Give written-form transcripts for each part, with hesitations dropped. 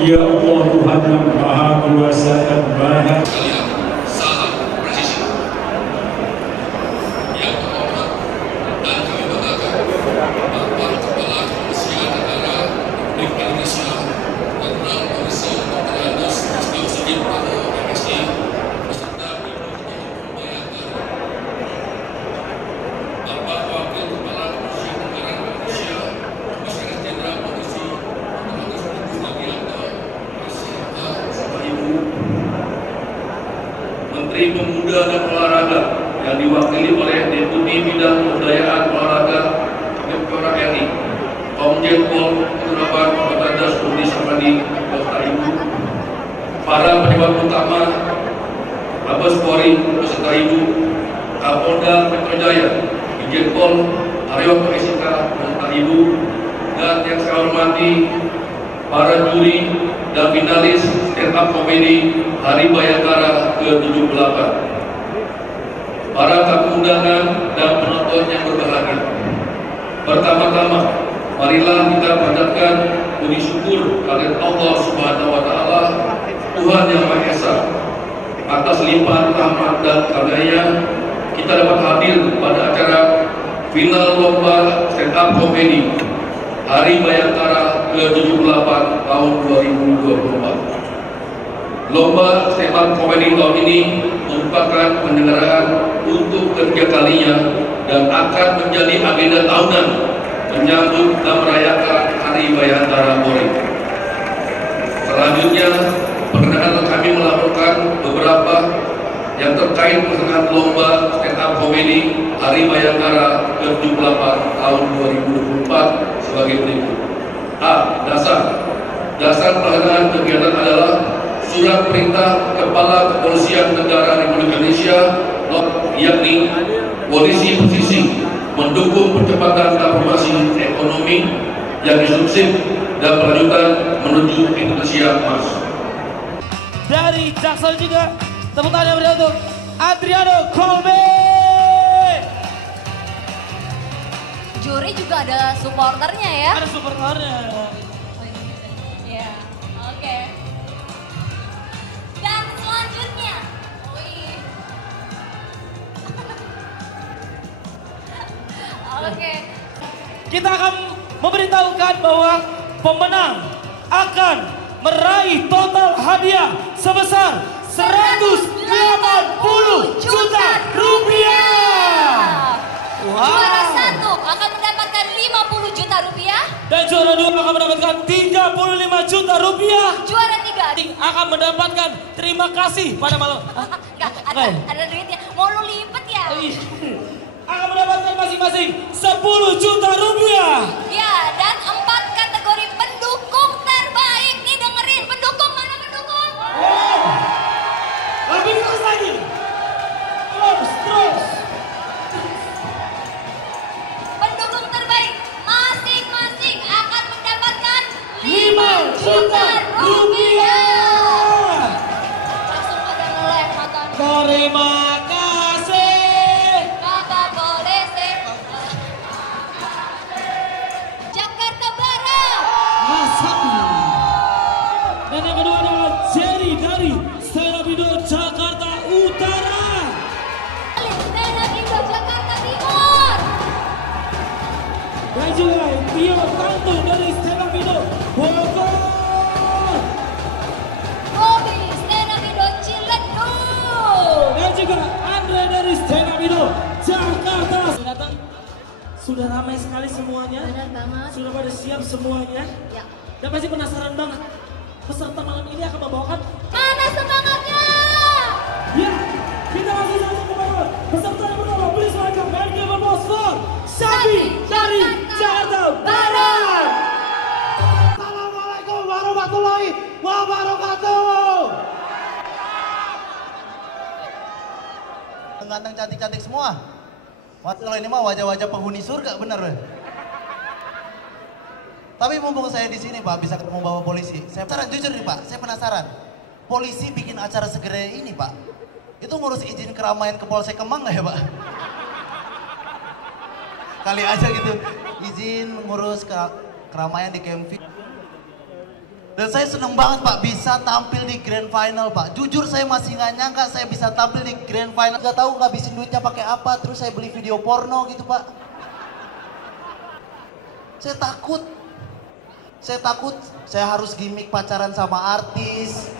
Ya Allah Tuhan yang Maha Kuasa dan Maha Menteri Pemuda dan Olahraga yang diwakili oleh Deputi Bidang Kebudayaan Olahraga Kemenpora RI, Komjen Pol Penerangan Batandas Budi Samadi Dr. Ibu, para pejabat utama Mabes Polri beserta Ibu, Kapolda Metro Jaya, Irjen Pol Haryo Presika beserta Ibu, dan yang saya hormati para juri dan finalis stand up komedi Hari Bayangkara ke-78, para tamu undangan dan penonton yang berbahagia. Pertama-tama, marilah kita panjatkan puji syukur kehadirat Allah Subhanahu wa Ta'ala, Tuhan Yang Maha Esa, atas limpahan rahmat dan karunia kita dapat hadir pada acara final lomba stand up komedi Hari Bayangkara ke-78 tahun 2024. Lomba stand up komedi tahun ini merupakan penyelenggaraan untuk ketiga kalinya dan akan menjadi agenda tahunan menyambut dan merayakan Hari Bayangkara Polri. Selanjutnya, perkenalkan kami melaporkan beberapa yang terkait pelaksanaan lomba stand up komedi Hari Bayangkara ke-78 tahun 2024 sebagai berikut. A. Dasar pelaksanaan kegiatan adalah Surat Perintah Kepala Kepolisian Negara Republik Indonesia, yakni Polisi Pesisir mendukung percepatan transformasi ekonomi yang inklusif dan berlanjutan menuju Indonesia Emas. Dari Jaksel juga tepuk tangan yang berikan untuk Adriano Kolbe. Juri juga ada supporternya ya? Ada supporternya. Ya, oke. Dan selanjutnya, oke. Kita akan memberitahukan bahwa pemenang akan meraih total hadiah sebesar 180 juta rupiah. Juara 1 akan mendapatkan 50 juta rupiah. Dan juara 2 akan mendapatkan 35 juta rupiah. Juara 3 akan mendapatkan terima kasih pada malam. ada duitnya. Mau lu lipat ya? Akan mendapatkan masing-masing 10 juta rupiah. Ya, dan 4 kategori pendukung terbaik. Nih dengerin, pendukung mana pendukung? Lebih terus lagi. Terus. Pendukung terbaik masing-masing akan mendapatkan 5 juta rupiah. Langsung pada noleh makan. Terima kasih. Kakak boleh sih. Jakarta Barat. Asap. Dan yang kedua adalah Jerry dari Stelabido Jakarta Utara. Stelabido Jakarta Timur. Dan juga Tio Tanto dari Stelabido Bogor. Bobby Stelabido Ciledug. Dan juga Andre dari Stelabido Jakarta. Datang sudah ramai sekali semuanya. Benar banget. Sudah pada siap semuanya. Ya. Dan pasti penasaran banget. Peserta malam ini akan membawakan. Mana semangatnya? Ya, kita langsung saja kepada peserta yang pertama. Please welcome and give a applause for Sabi dari Jakarta Barat. Assalamualaikum warahmatullahi wabarakatuh. Ganteng cantik-cantik semua. Wah, kalau ini mah wajah-wajah penghuni surga bener. Tapi mumpung saya di sini Pak, bisa ketemu Bapak polisi. Saya penasaran, jujur nih Pak, saya penasaran. Polisi bikin acara segede ini Pak, itu ngurus izin keramaian ke Polsek Kemang nggak ya Pak? Kali aja gitu, izin ngurus keramaian di Kemfi. Dan saya seneng banget Pak bisa tampil di Grand Final Pak. Jujur saya masih nggak nyangka saya bisa tampil di Grand Final. Nggak tahu ngabisin duitnya pakai apa. Terus saya beli video porno gitu Pak. Saya takut. Saya harus gimmick pacaran sama artis.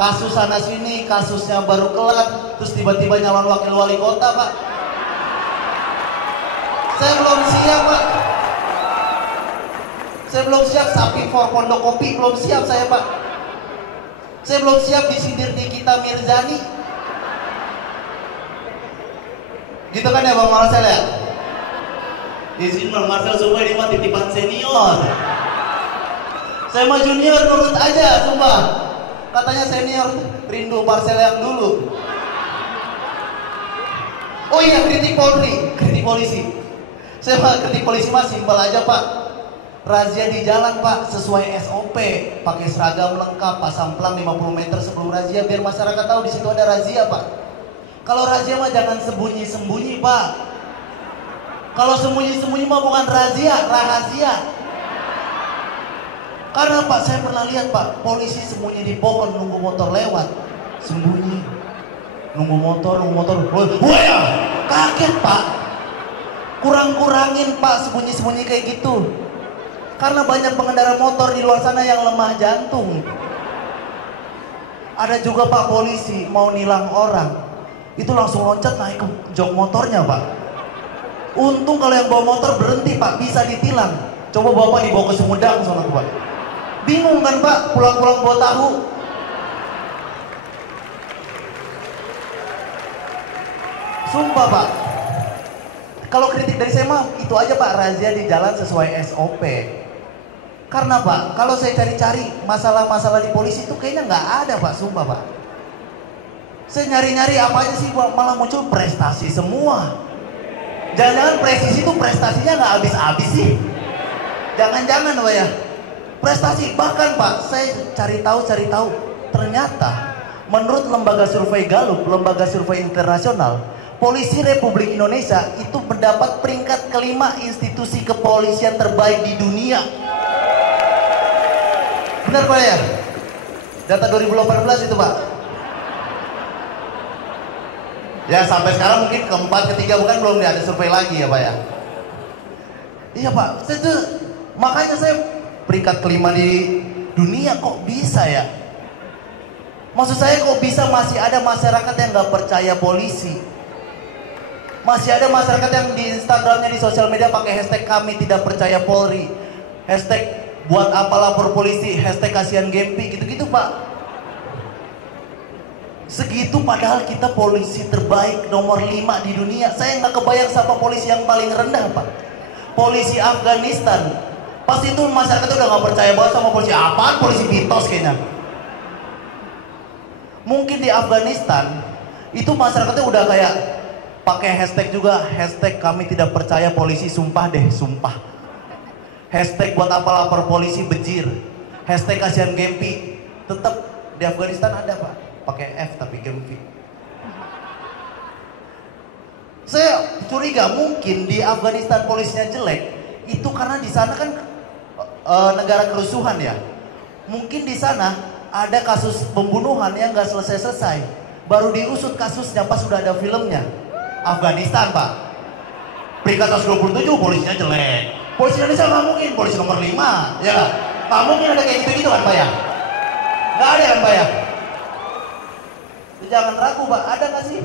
Kasus sana sini, kasusnya baru kelar. Terus tiba-tiba nyalon wakil wali kota Pak. Saya belum siap Pak. Saya belum siap sapi for pondok kopi, belum siap saya Pak. Saya belum siap disindir Nikita Mirzani. Gitu kan ya Bang Marcel ya? Izin Bang Marcel supaya ini mah titipan senior. Saya mah junior nurut aja sumpah. Katanya senior rindu Marcel yang dulu. Oh iya kritik Polri, kritik polisi. Saya mah kritik polisi mah simpel aja Pak. Razia di jalan Pak, sesuai SOP, pakai seragam lengkap, pasang pelang 50 meter sebelum razia biar masyarakat tahu di situ ada razia Pak. Kalau razia mah jangan sembunyi-sembunyi Pak. Kalau sembunyi-sembunyi mah bukan razia, rahasia. Karena Pak saya pernah lihat Pak, polisi sembunyi di pohon nunggu motor lewat, sembunyi, nunggu motor, wah ya, kaget Pak. Kurang-kurangin Pak sembunyi-sembunyi kayak gitu. Karena banyak pengendara motor di luar sana yang lemah jantung. Ada juga Pak polisi mau nilang orang, itu langsung loncat naik ke jok motornya Pak. Untung kalau yang bawa motor berhenti Pak, bisa ditilang. Coba Bapak dibawa ke Sumedang sana Pak. Bingung kan Pak, pulang-pulang bawa tahu. Sumpah Pak. Kalau kritik dari saya mah itu aja Pak, razia di jalan sesuai SOP. Karena Pak, kalau saya cari-cari masalah-masalah di polisi itu kayaknya nggak ada Pak, sumpah Pak. Saya nyari-nyari apa aja sih Pak, malah muncul prestasi semua. Jangan-jangan presisi itu prestasinya nggak habis-habis sih. Jangan-jangan Pak ya. Prestasi, bahkan Pak, saya cari tahu, ternyata menurut lembaga survei Gallup, lembaga survei internasional, Polisi Republik Indonesia itu mendapat peringkat kelima institusi kepolisian terbaik di dunia. Benar Pak ya? Data 2018 itu Pak. Ya sampai sekarang mungkin keempat, ketiga bukan belum ada survei lagi ya Pak ya. Iya Pak, makanya saya peringkat kelima di dunia kok bisa ya? Maksud saya kok bisa masih ada masyarakat yang gak percaya polisi. Masih ada masyarakat yang di Instagramnya, di sosial media pakai hashtag kami tidak percaya Polri, hashtag buat apa lapor polisi, hashtag kasihan Gempi, gitu-gitu Pak. Segitu padahal kita polisi terbaik nomor 5 di dunia. Saya nggak kebayang siapa polisi yang paling rendah Pak. Polisi Afghanistan. Pas itu masyarakat udah nggak percaya banget sama polisi. Apaan polisi mitos kayaknya. Mungkin di Afghanistan itu masyarakatnya udah kayak pakai hashtag juga, hashtag kami tidak percaya polisi, sumpah deh, sumpah. Hashtag buat apa lapor polisi bejir, hashtag kasihan Gempi. Tetap di Afghanistan ada Pak, pakai F tapi Gempi. Saya curiga mungkin di Afghanistan polisinya jelek, itu karena di sana kan negara kerusuhan ya. Mungkin di sana ada kasus pembunuhan yang nggak selesai-selesai, baru diusut kasusnya pas sudah ada filmnya. Afghanistan Pak, peringkat 127 polisinya jelek. Polisi Indonesia nggak mungkin, polisi nomor 5 ya nggak mungkin ada kayak gitu-gitu kan Pak ya. Nggak ada kan Pak ya. Jangan ragu Pak, ada nggak sih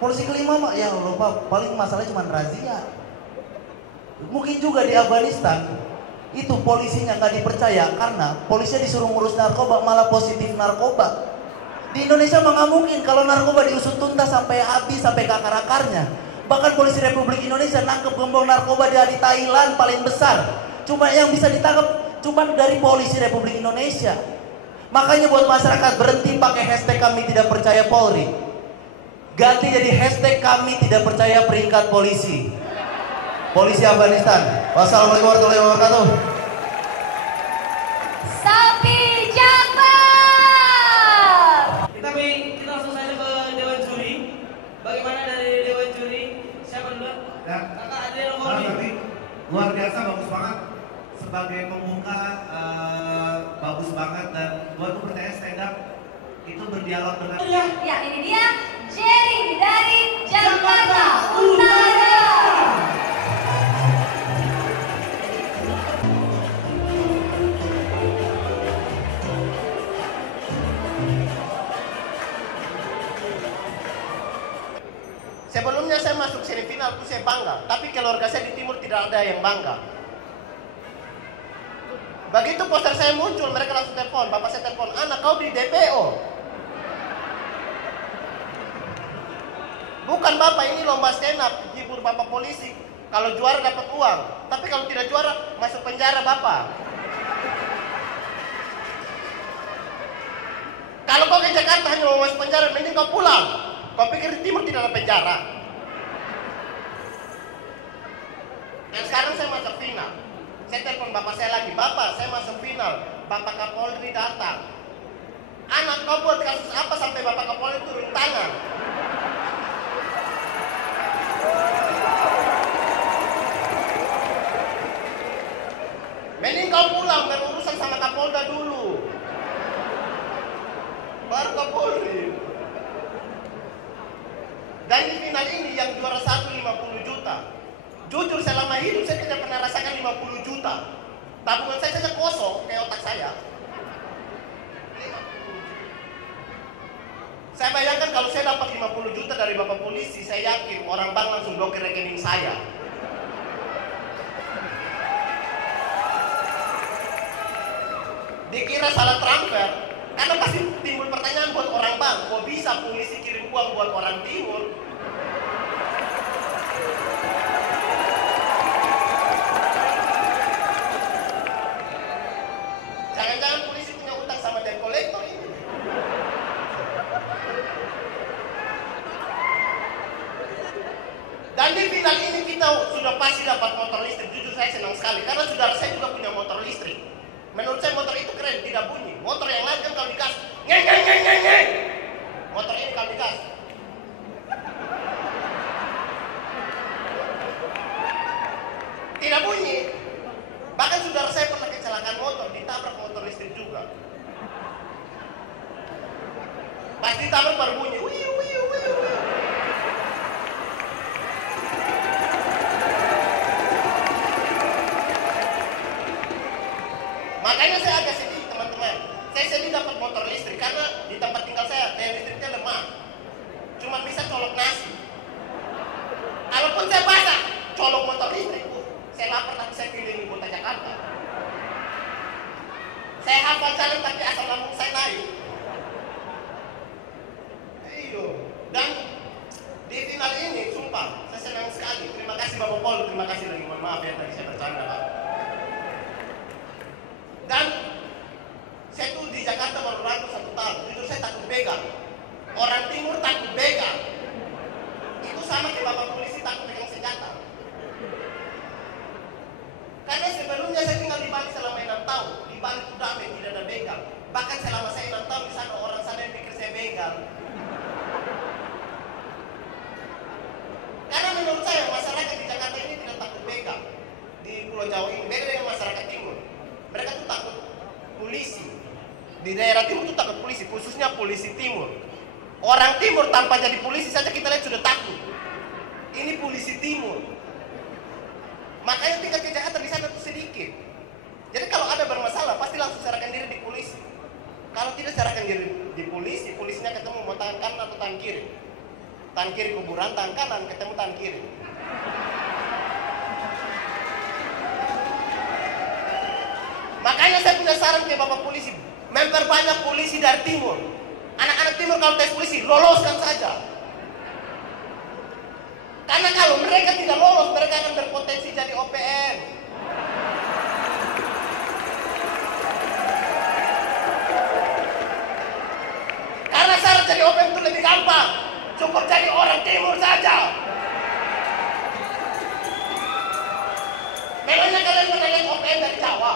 polisi kelima Pak? Ya Allah Pak, paling masalahnya cuma razia. Mungkin juga di Afghanistan itu polisinya nggak dipercaya karena polisinya disuruh ngurus narkoba malah positif narkoba. Di Indonesia mah nggak mungkin, kalau narkoba diusut tuntas sampai habis, sampai ke akar-akarnya. Bahkan polisi Republik Indonesia nangkep gembong narkoba dari Thailand paling besar. Cuma yang bisa ditangkap cuma dari polisi Republik Indonesia. Makanya buat masyarakat berhenti pakai hashtag kami tidak percaya Polri. Ganti jadi hashtag kami tidak percaya peringkat polisi. Polisi Afghanistan. Wassalamualaikum warahmatullahi wabarakatuh. Sapi Jakbar. Kita langsung saja ke Dewan Juri. Bagaimana dari Dewan Juri? Siapa dulu? Ya. Kakak Adrian Ngomong. Luar biasa, bagus banget. sebagai pemuka bagus banget, dan buat pertanyaan stand up itu berdialog dengan Ya, ini dia Jerry dari Jakarta Utara. Sebelumnya saya masuk semifinal itu saya bangga, tapi keluarga saya di timur tidak ada yang bangga. Begitu poster saya muncul, mereka langsung telepon, bapak saya telepon, anak kau di DPO. Bukan bapak, ini lomba stand up, hibur bapak polisi. Kalau juara dapat uang, tapi kalau tidak juara masuk penjara bapak. Kalau kau ke Jakarta hanya mau masuk penjara, mending kau pulang. Kau pikir di timur tidak ada penjara? Dan sekarang saya masuk final. Saya telepon bapak saya lagi, bapak saya masuk final. Bapak Kapolri datang. Anak kau buat kasus apa sampai bapak Kapolri turun tangan? Mending kau pulang, berurusan sama Kapolda dulu. Baru Kapolri. Dan di final ini yang juara 1 50 juta. Jujur selama hidup saya tidak pernah rasakan 50 juta. Tabungan saya saja kosong kayak otak saya. Saya bayangkan kalau saya dapat 50 juta dari bapak polisi, saya yakin orang bank langsung blokir rekening saya. Dikira salah transfer, karena pasti timbul pertanyaan buat orang bank, kok bisa polisi kirim uang buat orang timur? Jangan-jangan polisi punya utang sama debt collector ini. Dan di final ini kita sudah pasti dapat motor listrik. Jujur saya senang sekali, karena saudara saya juga punya motor listrik. Menurut saya motor itu keren, tidak bunyi. Motor yang lain kan kalau digas, ngeng ngeng ngeng ngeng ngeng. Motor ini kalau digas, tidak bunyi. Bahkan saudara saya pernah kecelakaan motor, ditabrak motor listrik juga. Pas ditabrak baru bunyi, wiu wiu wiu wiu. Makanya saya agak sedih teman-teman. Saya sedih dapat motor listrik karena di tempat tinggal saya daya listriknya lemah. Cuma bisa colok nasi. Kalaupun saya basah, colok motor listrik, saya lapar tapi saya keliling kota Jakarta. Saya hafal jalan tapi asal lambung saya naik. Iyo. Dan di final ini, sumpah, saya senang sekali. Terima kasih Bapak Pol, terima kasih lagi. Mohon maaf ya tadi saya bercanda Pak. Dan saya tuh di Jakarta baru rantau 1 tahun. Jujur saya takut begal. Orang timur takut begal. Itu sama kayak bapak polisi takut pegang senjata. Karena sebelumnya saya tinggal di Bali selama 6 tahun. Di Bali itu damai, tidak ada begal. Bahkan selama saya 6 tahun di sana, orang sana yang pikir saya begal. Karena menurut saya masyarakat di Jakarta ini tidak takut begal. Di Pulau Jawa ini beda dengan masyarakat timur. Mereka tuh takut polisi. Di daerah timur tuh takut polisi, khususnya polisi timur. Orang timur tanpa jadi polisi saja kita lihat sudah takut. Ini polisi timur. Makanya tingkat kejahatan di sana tuh sedikit. Jadi kalau ada bermasalah pasti langsung serahkan diri di polisi. Kalau tidak serahkan diri di polisi, polisinya ketemu mau tangan kanan atau tangan kiri. Tangan kiri kuburan, tangan kanan ketemu tangan kiri. Makanya saya punya saran ke bapak polisi, memperbanyak polisi dari timur. Anak-anak timur kalau tes polisi, loloskan saja. Karena kalau mereka tidak lolos, mereka akan berpotensi jadi OPM. Karena syarat jadi OPM itu lebih gampang. Cukup jadi orang timur saja. Memangnya kalian pernah lihat OPM dari Jawa?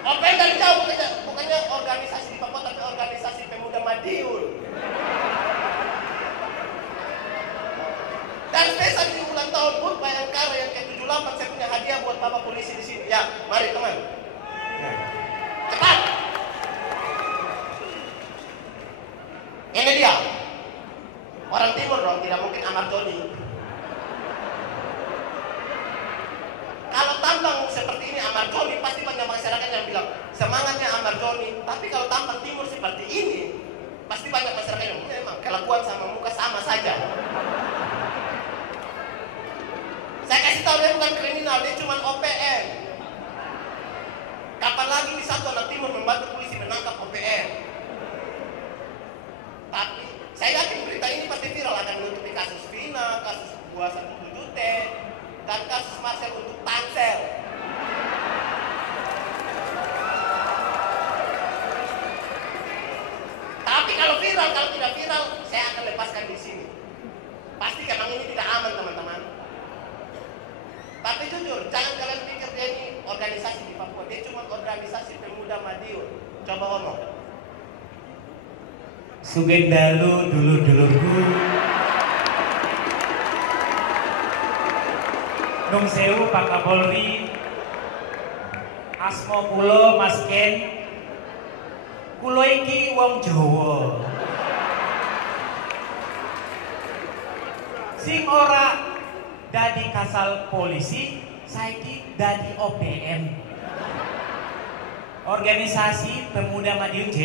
OPM dari Jawa bukannya organisasi di Papua, tapi organisasi pemuda Madiun. Dan spesial di ulang tahun BUT Bayangkara yang ke-78 saya punya hadiah buat Bapak Polisi. tampang seperti ini Amar Joni, pasti banyak masyarakat yang bilang semangatnya Amar Joni. Tapi kalau tampang timur seperti ini, pasti banyak masyarakat yang memang kelakuan sama muka sama saja. Saya kasih tahu dia bukan kriminal, dia cuma OPM. Kapan lagi di satu anak timur membantu polisi menangkap OPM? Tapi saya yakin berita ini pasti viral, akan menutupi kasus Vina, kasus Buasa 7 Jute, dan kasus Marcel untuk Tangsel. Tapi kalau viral, kalau tidak viral, saya akan lepaskan di sini. Pasti memang ini tidak aman teman-teman. Tapi jujur, jangan kalian pikir dia ini organisasi di Papua. Dia cuma organisasi pemuda Madiun. Coba ngomong. Sugeng dalu dulur-dulurku. Nung sewu Pak Kapolri. Asmo kulo Mas Ken. Kulo iki wong Jawa. Sing ora dadi kasal polisi, saiki dadi OPM. Organisasi Pemuda Madiun J.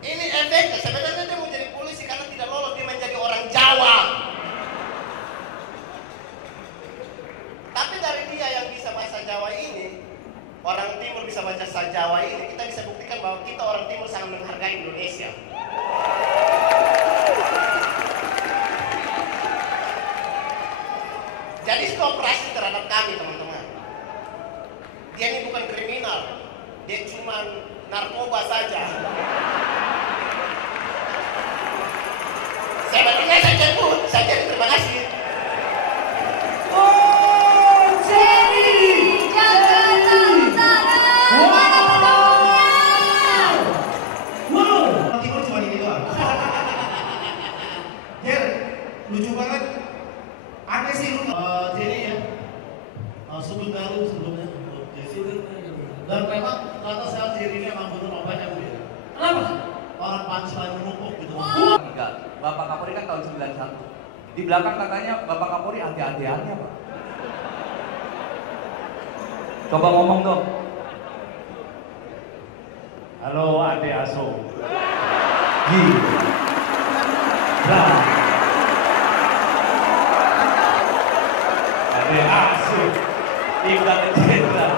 Ini efeknya, sebenarnya dia mau jadi polisi karena tidak lolos, dia menjadi orang Jawa. Tapi dari dia yang bisa bahasa Jawa ini, orang Timur bisa bahasa Jawa ini, kita bisa buktikan bahwa kita orang Timur sangat menghargai Indonesia. Jadi stop operasi terhadap kami teman-teman. Dia ini bukan kriminal, dia cuma narkoba saja. Sebenarnya saya jemput, saya terima kasih. Oh, Jerry! Jakarta Utara. Mana pendukungnya? Wow! Timur cuma ini doang. Jer, lucu banget. Aneh sih lu. Jadi ya, sebelum baru sebelumnya. Dan memang ternyata sekarang Jerry ini emang betul obatnya bu ya. Kenapa? Orang punchline menumpuk gitu. Enggak, Bapak Kapolri kan tahun 91. Di belakang katanya Bapak Kapolri ade-adeannya Pak. Coba ngomong dong. Halo Ade Aso. Gila. Ade Aso. Tinggal jenderal.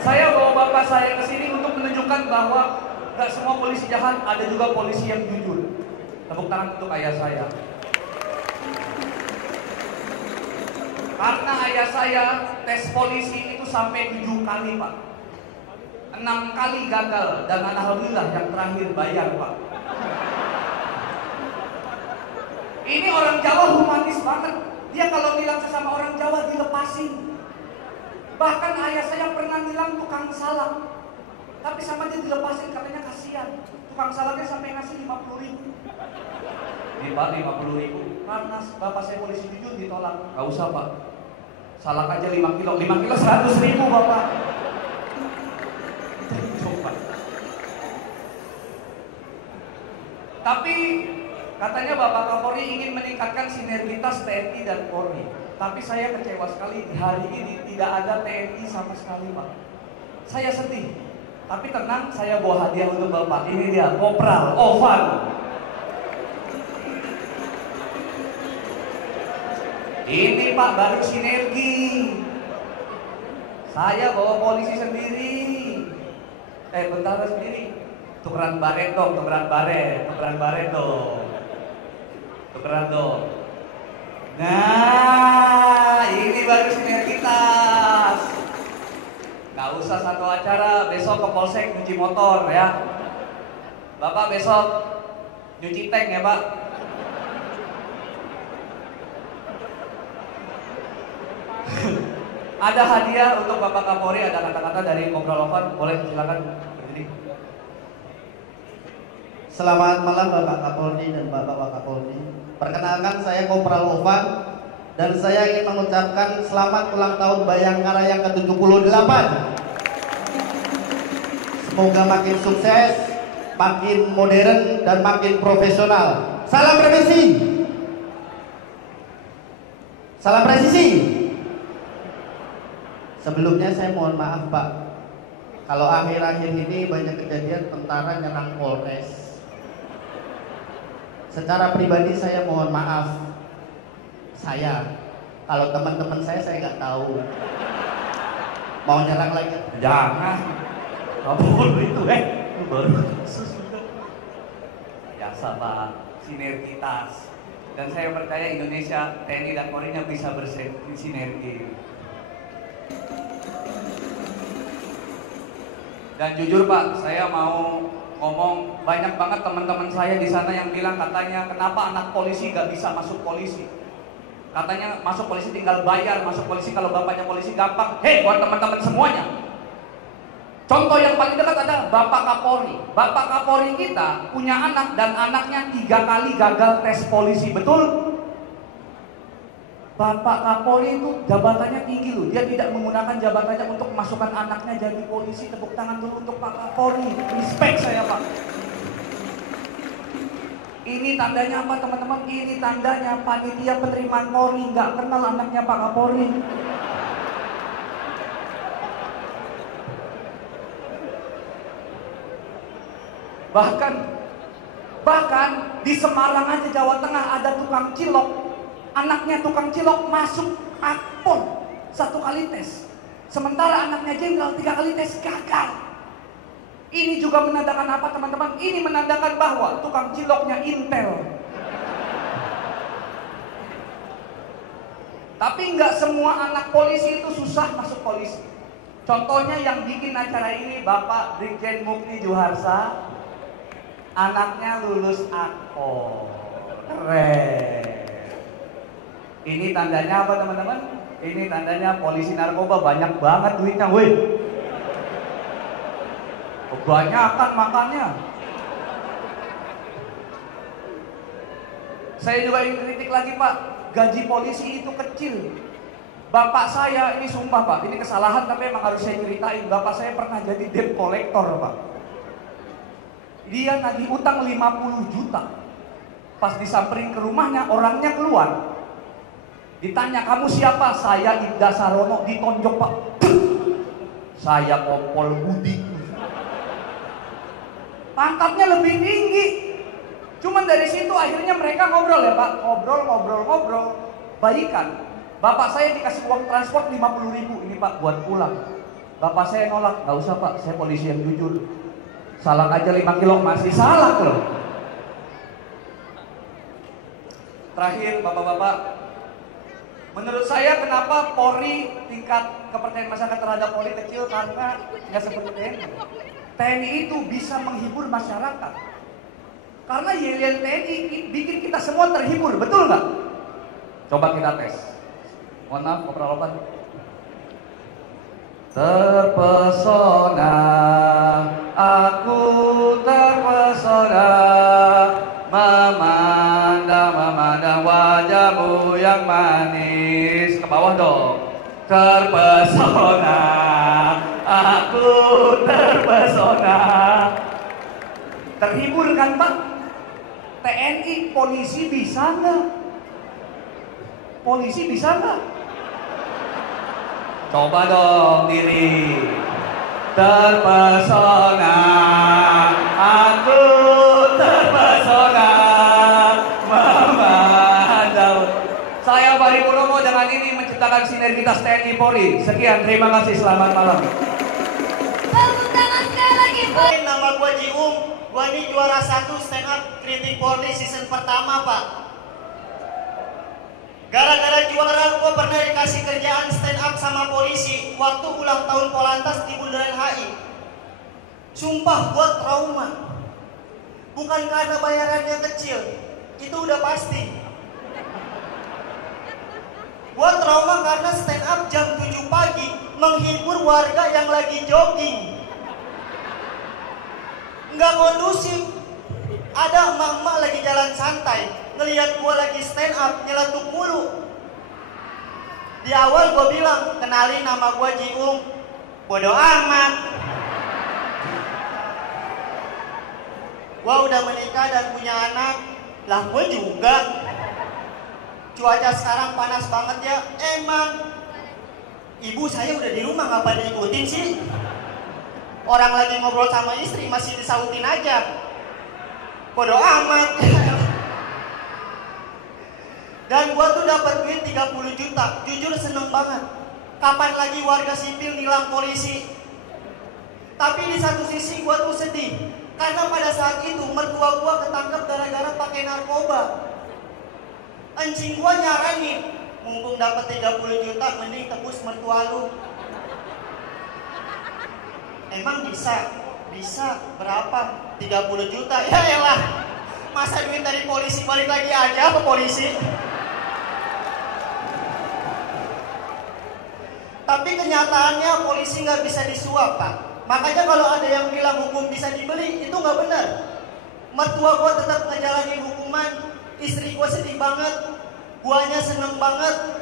Saya bawa bapak saya ke sini untuk menunjukkan bahwa gak semua polisi jahat, ada juga polisi yang jujur. Tepuk tangan untuk ayah saya. Karena ayah saya tes polisi itu sampai 7 kali Pak. 6 kali gagal dan alhamdulillah yang terakhir bayar Pak. Ini orang Jawa humanis banget. Dia kalau bilang sesama orang Jawa dilepasin. Bahkan ayah saya pernah bilang tukang salak, tapi sama dia dilepasin katanya kasihan. Tukang salaknya sampai ngasih 50.000. Nih Pak, 50.000. Karena bapak saya polisi jujur ditolak. Gak usah Pak. Salak aja 5 kilo. 5 kilo 100.000 Bapak. Coba. Tapi katanya Bapak Kapolri ingin meningkatkan sinergitas TNI dan Polri. Tapi saya kecewa sekali, hari ini tidak ada TNI sama sekali Pak. Saya sedih. Tapi tenang, saya bawa hadiah untuk Bapak. Ini dia, Kopral Ovan. Ini Pak, baru sinergi. Saya bawa polisi sendiri. Bentar sendiri. Tukeran baret dong, tukeran baret dong. Tukeran dong. Nah, ini baru sinergitas. Gak usah satu acara, besok ke Polsek nyuci motor ya. Bapak besok nyuci tank ya Pak. Ada hadiah untuk Bapak Kapolri, ada kata-kata dari Kopral Ovan, boleh silakan berdiri. Selamat malam Bapak Kapolri dan Bapak Wakapolri. Perkenalkan saya Kopral Ovan dan saya ingin mengucapkan selamat ulang tahun Bayangkara yang ke-78. Semoga makin sukses, makin modern dan makin profesional. Salam revisi. Salam presisi. Sebelumnya saya mohon maaf Pak, kalau akhir-akhir ini banyak kejadian tentara nyerang Polres. Secara pribadi saya mohon maaf. Kalau teman-teman saya nggak tahu. Mau nyerang lagi? Jangan. Kabur itu baru kasus. Biasa Pak, sinergitas. Dan saya percaya Indonesia, TNI dan Polri-nya bisa bersinergi. Dan jujur Pak, saya mau ngomong, banyak banget teman-teman saya di sana yang bilang katanya kenapa anak polisi gak bisa masuk polisi. Katanya masuk polisi tinggal bayar, masuk polisi kalau bapaknya polisi gampang. Hei, buat teman-teman semuanya, contoh yang paling dekat adalah Bapak Kapolri. Bapak Kapolri kita punya anak dan anaknya 3 kali gagal tes polisi, betul? Bapak Kapolri itu jabatannya tinggi loh. Dia tidak menggunakan jabatannya untuk memasukkan anaknya jadi polisi. Tepuk tangan dulu untuk Pak Kapolri. Respect saya Pak. Ini tandanya apa teman-teman? Ini tandanya panitia penerimaan Polri nggak kenal anaknya Pak Kapolri. Bahkan di Semarang aja Jawa Tengah ada tukang cilok. Anaknya tukang cilok masuk Akpol 1 kali tes. Sementara anaknya jenderal 3 kali tes gagal. Ini juga menandakan apa teman-teman? Ini menandakan bahwa tukang ciloknya intel. Tapi nggak semua anak polisi itu susah masuk polisi. Contohnya yang bikin acara ini Bapak Brigjen Mukti Juharsa. Anaknya lulus Akpol. Keren. Ini tandanya apa teman-teman? Ini tandanya polisi narkoba banyak banget duitnya, woi. Kebanyakan makannya. Saya juga ingin kritik lagi Pak, gaji polisi itu kecil. Bapak saya, ini sumpah Pak, ini kesalahan tapi emang harus saya ceritain. Bapak saya pernah jadi debt collector Pak. Dia nagih utang 50 juta. Pas disamperin ke rumahnya, orangnya keluar. Ditanya, kamu siapa? Saya Ibda Sarono. Ditonjok Pak. Saya Kompol Budi. Pangkatnya lebih tinggi. Cuman dari situ akhirnya mereka ngobrol ya Pak. Ngobrol. Baikan. Bapak saya dikasih uang transport 50.000. Ini Pak buat pulang. Bapak saya nolak. Gak usah Pak, saya polisi yang jujur. Salak aja 5 kilo masih salak loh. Terakhir Bapak-bapak, menurut saya kenapa Polri tingkat kepercayaan masyarakat terhadap Polri kecil? Karena nggak seperti TNI. TNI itu bisa menghibur masyarakat. Karena yel-yel TNI bikin kita semua terhibur, betul nggak? Coba kita tes. Mohon maaf, Kopral Opan. Terpesona, aku terpesona, memandang wajahmu yang manis. Ke bawah dong. Terpesona, aku terpesona. Terhibur kan Pak? TNI, polisi bisa nggak? Polisi bisa nggak? Coba dong diri. Terpesona, aku terpesona, memandang. Saya Bari Purnomo dengan ini menciptakan sinergitas TNI Polri. Sekian, terima kasih, selamat malam. Tepuk tangan sekali lagi Pak. Nama gua Jiung, gua ini juara 1 stand up kritik Polri season pertama Pak. Gara-gara juara gua pernah dikasih kerjaan stand up sama polisi waktu ulang tahun Polantas di Bundaran HI. Sumpah gua trauma. Bukan karena bayarannya kecil, itu udah pasti. Gua trauma karena stand up jam 7 pagi menghibur warga yang lagi jogging. Nggak kondusif. Ada emak-emak lagi jalan santai, ngelihat gua lagi stand up, nyeletuk mulu. Di awal gua bilang, kenalin nama gua Jiung. Bodoh amat. Gua udah menikah dan punya anak. Lah gua juga. Cuaca sekarang panas banget ya. Emang ibu saya udah di rumah, ngapa diikutin sih? Orang lagi ngobrol sama istri masih disautin aja. Bodoh amat. Dan gua tuh dapat duit 30 juta. Jujur seneng banget. Kapan lagi warga sipil nilang polisi? Tapi di satu sisi gua tuh sedih. Karena pada saat itu mertua gua ketangkep gara-gara pakai narkoba. Anjing gua nyaranin, mumpung dapat 30 juta mending tebus mertua lu. Emang bisa? Bisa. Berapa? 30 juta. Ya elah. Masa duit dari polisi balik lagi aja ke polisi? Tapi kenyataannya polisi nggak bisa disuap, Pak. Makanya kalau ada yang bilang hukum bisa dibeli, itu nggak benar. Mertua gua tetap ngejalanin hukuman, istri gua sedih banget, guanya seneng banget.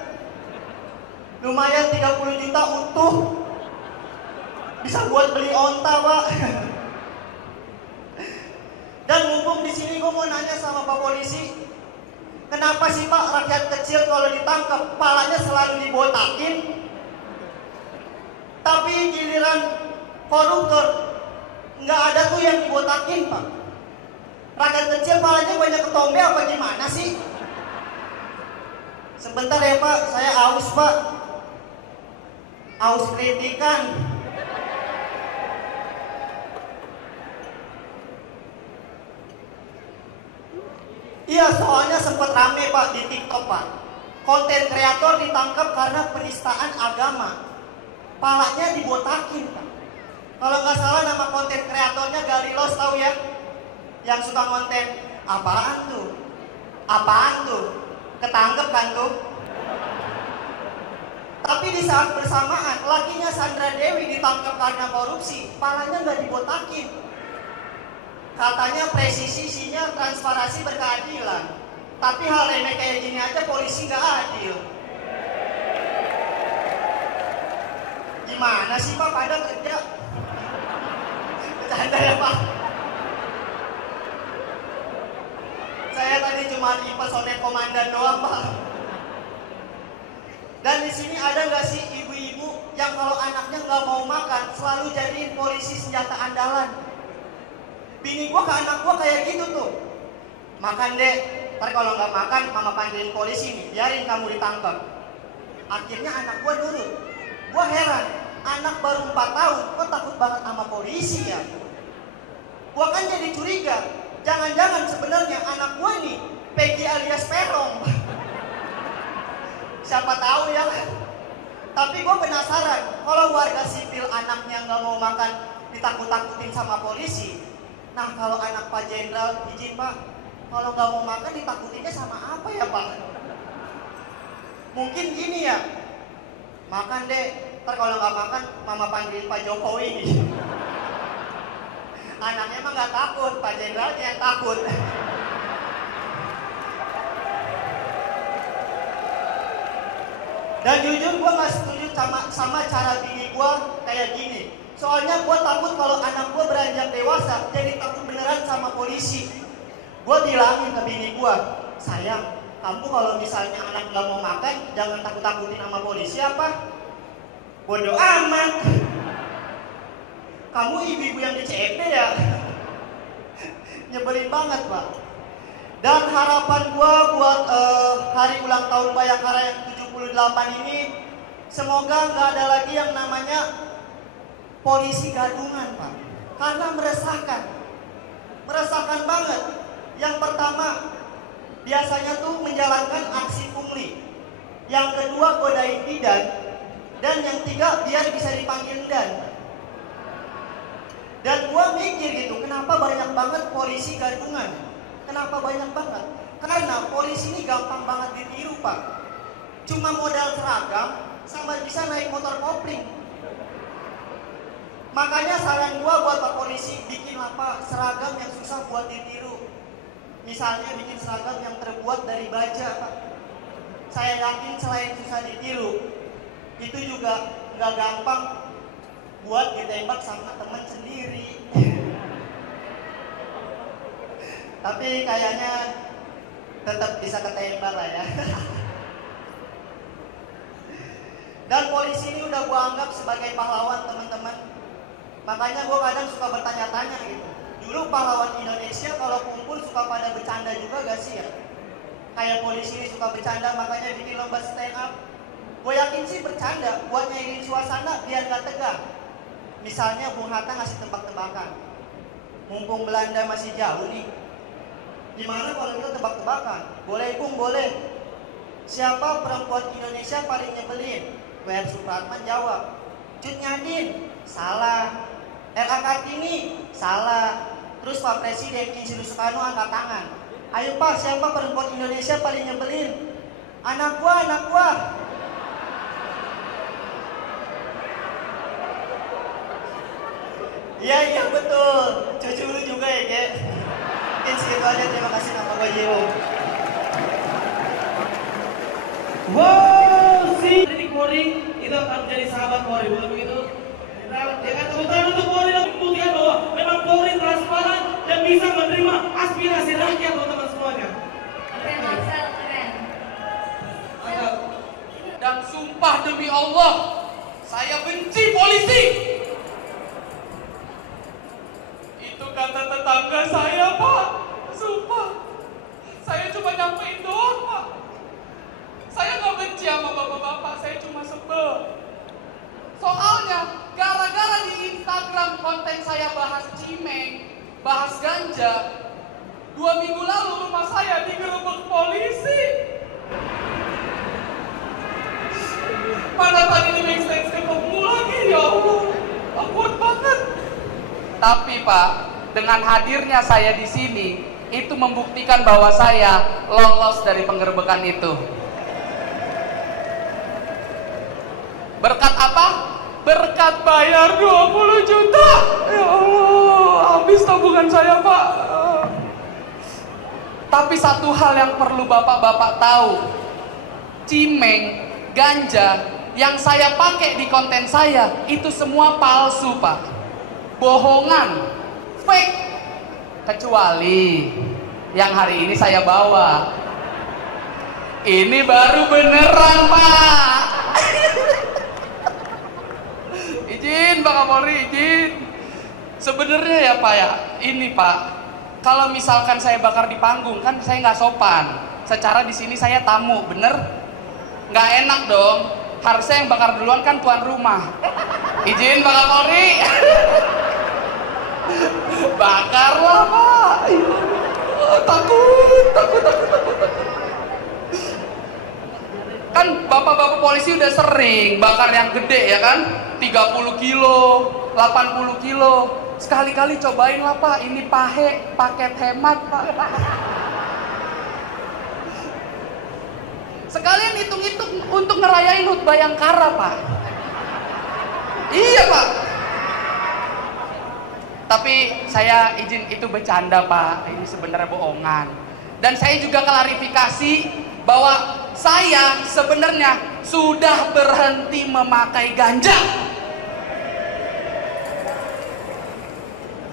Lumayan 30 juta utuh, bisa buat beli onta, Pak. Dan mumpung di sini gua mau nanya sama Pak Polisi, kenapa sih Pak rakyat kecil kalau ditangkap palanya selalu dibotakin? Tapi giliran koruptor nggak ada tuh yang dibotakin, Pak. Rakyat kecil palanya banyak ketombe apa gimana sih? Sebentar ya Pak, saya aus Pak. Aus kritikan. Iya, soalnya sempat rame Pak di TikTok Pak. Konten kreator ditangkap karena penistaan agama. Palanya dibotakin Pak. Kalau nggak salah nama konten kreatornya Garilos, tahu ya? Yang suka konten apaan tuh? Apaan tuh? Ketangkep kan tuh? Tapi di saat bersamaan lakinya Sandra Dewi ditangkap karena korupsi, palanya nggak dibotakin. Katanya presisinya transparansi berkeadilan. Tapi hal remeh kayak gini aja polisi nggak adil. Gimana sih Pak pada kerja? Bercanda ya Pak. Saya tadi cuma impersonate komandan doang Pak. Dan di sini ada nggak sih ibu-ibu yang kalau anaknya nggak mau makan selalu jadiin polisi senjata andalan? Bini gua ke anak gua kayak gitu tuh. Makan deh, ntar kalau nggak makan mama panggilin polisi nih, biarin kamu ditangkap. Akhirnya anak gua nurut. Gua heran, anak baru 4 tahun kok takut banget sama polisi ya? Gua kan jadi curiga, jangan-jangan sebenarnya anak gua nih Peggy alias Perong. Siapa tahu ya. Tapi gua penasaran, kalau warga sipil anaknya nggak mau makan ditakut-takutin sama polisi. Nah kalau anak Pak Jenderal, izin Pak, kalau nggak mau makan ditakutinnya sama apa ya Pak? Mungkin gini ya, makan deh, ntar kalau nggak makan mama panggil Pak Jokowi. Anaknya mah nggak takut, Pak Jenderalnya yang takut. Dan jujur gue nggak setuju sama cara bini gue kayak gini. Soalnya gue takut kalau anak gue beranjak dewasa jadi takut beneran sama polisi. Gue bilangin ke bini gue, sayang, kamu kalau misalnya anak nggak mau makan jangan takut-takutin sama polisi apa? Bodoh amat. Kamu ibu-ibu yang di CFD ya? Nyebelin banget Pak. Dan harapan gue buat hari ulang tahun Bayangkara yang 78 ini, semoga nggak ada lagi yang namanya polisi gadungan Pak. Karena meresahkan banget. Yang pertama, biasanya tuh menjalankan aksi pungli. Yang kedua, godain bidan. Dan yang tiga, biar bisa dipanggil dan. Dan gua mikir gitu, kenapa banyak banget polisi gadungan? Kenapa banyak banget? Karena polisi ini gampang banget ditiru Pak. Cuma modal seragam sama bisa naik motor kopling. Makanya saran gua buat Pak Polisi, bikin apa seragam yang susah buat ditiru. Misalnya bikin seragam yang terbuat dari baja Pak. Saya yakin selain susah ditiru, itu juga nggak gampang buat ditembak sama teman sendiri. Tapi kayaknya tetap bisa ketembak lah ya. Dan polisi ini udah gua anggap sebagai pahlawan teman-teman. Makanya gua kadang suka bertanya-tanya gitu. Dulu pahlawan Indonesia kalau kumpul suka pada bercanda juga gak sih ya? Kayak polisi ini suka bercanda makanya bikin lomba stand up. Gue yakin sih bercanda buat nyaingin suasana biar gak tegang. Misalnya Bung Hatta ngasih tebak-tebakan. Mumpung Belanda masih jauh nih. Gimana kalau kita tebak-tebakan? Boleh Bung, boleh. Siapa perempuan Indonesia paling nyebelin? W.R. Supratman jawab. Cut Nyadin, salah. R.A. Kartini, salah. Terus Pak Presiden Insinyur Soekarno angkat tangan. Ayo Pak, siapa perempuan Indonesia paling nyebelin? Anak gua, anak gua. Iya betul. Cucu lu juga ya, Kek. Mungkin segitu aja, terima kasih nama gua Jeo. Wow, si Polri itu akan menjadi sahabat Polri, bukan begitu? Kita tepuk tangan untuk Polri dan membuktikan bahwa memang Polri transparan dan bisa menerima aspirasi rakyat teman-teman semuanya. Keren, Marcel, keren. Dan sumpah demi Allah, saya benci polisi. Itu kata tetangga saya, Pak. Sumpah, saya cuma nyampein doang, Pak. Saya nggak benci sama bapak-bapak, saya cuma sebel. Soalnya, gara-gara di Instagram konten saya bahas cimeng, bahas ganja, 2 minggu lalu rumah saya digerebek polisi. Mana tadi di backstage ketemu lagi, ya Allah, awkward banget. Tapi Pak, dengan hadirnya saya di sini, itu membuktikan bahwa saya lolos dari penggerebekan itu. Berkat apa? Berkat bayar 20 juta. Ya Allah, habis tabungan saya, Pak. Tapi satu hal yang perlu bapak-bapak tahu, cimeng, ganja yang saya pakai di konten saya itu semua palsu, Pak. Bohongan, fake. Kecuali yang hari ini saya bawa. Ini baru beneran, Pak. Izin Pak Kapolri, izin. Sebenarnya ya Pak ya, ini Pak, kalau misalkan saya bakar di panggung kan saya nggak sopan. Secara di sini saya tamu, bener? Nggak enak dong. Harusnya yang bakar duluan kan tuan rumah. Izin Pak Kapolri. Bakarlah Pak. Takut. Kan bapak-bapak polisi udah sering bakar yang gede ya kan? 30 kilo, 80 kilo. Sekali-kali cobain lah Pak, ini paket hemat Pak. Sekalian hitung-hitung untuk ngerayain HUT Bayangkara Pak. Iya Pak. Tapi saya izin itu bercanda Pak, ini sebenarnya bohongan. Dan saya juga klarifikasi bahwa saya sebenarnya sudah berhenti memakai ganja.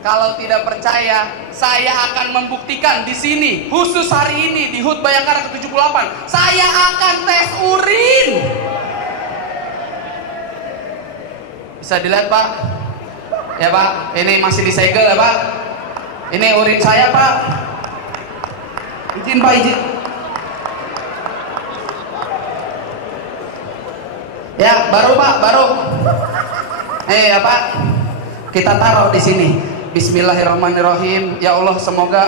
Kalau tidak percaya, saya akan membuktikan di sini, khusus hari ini di HUT Bayangkara ke-78. Saya akan tes urin. Bisa dilihat Pak? Ya Pak, ini masih disegel ya Pak. Ini urin saya Pak. Izin Pak, izin. Ya, baru Pak, baru. Ya Pak, kita taruh di sini. Bismillahirrahmanirrahim. Ya Allah, semoga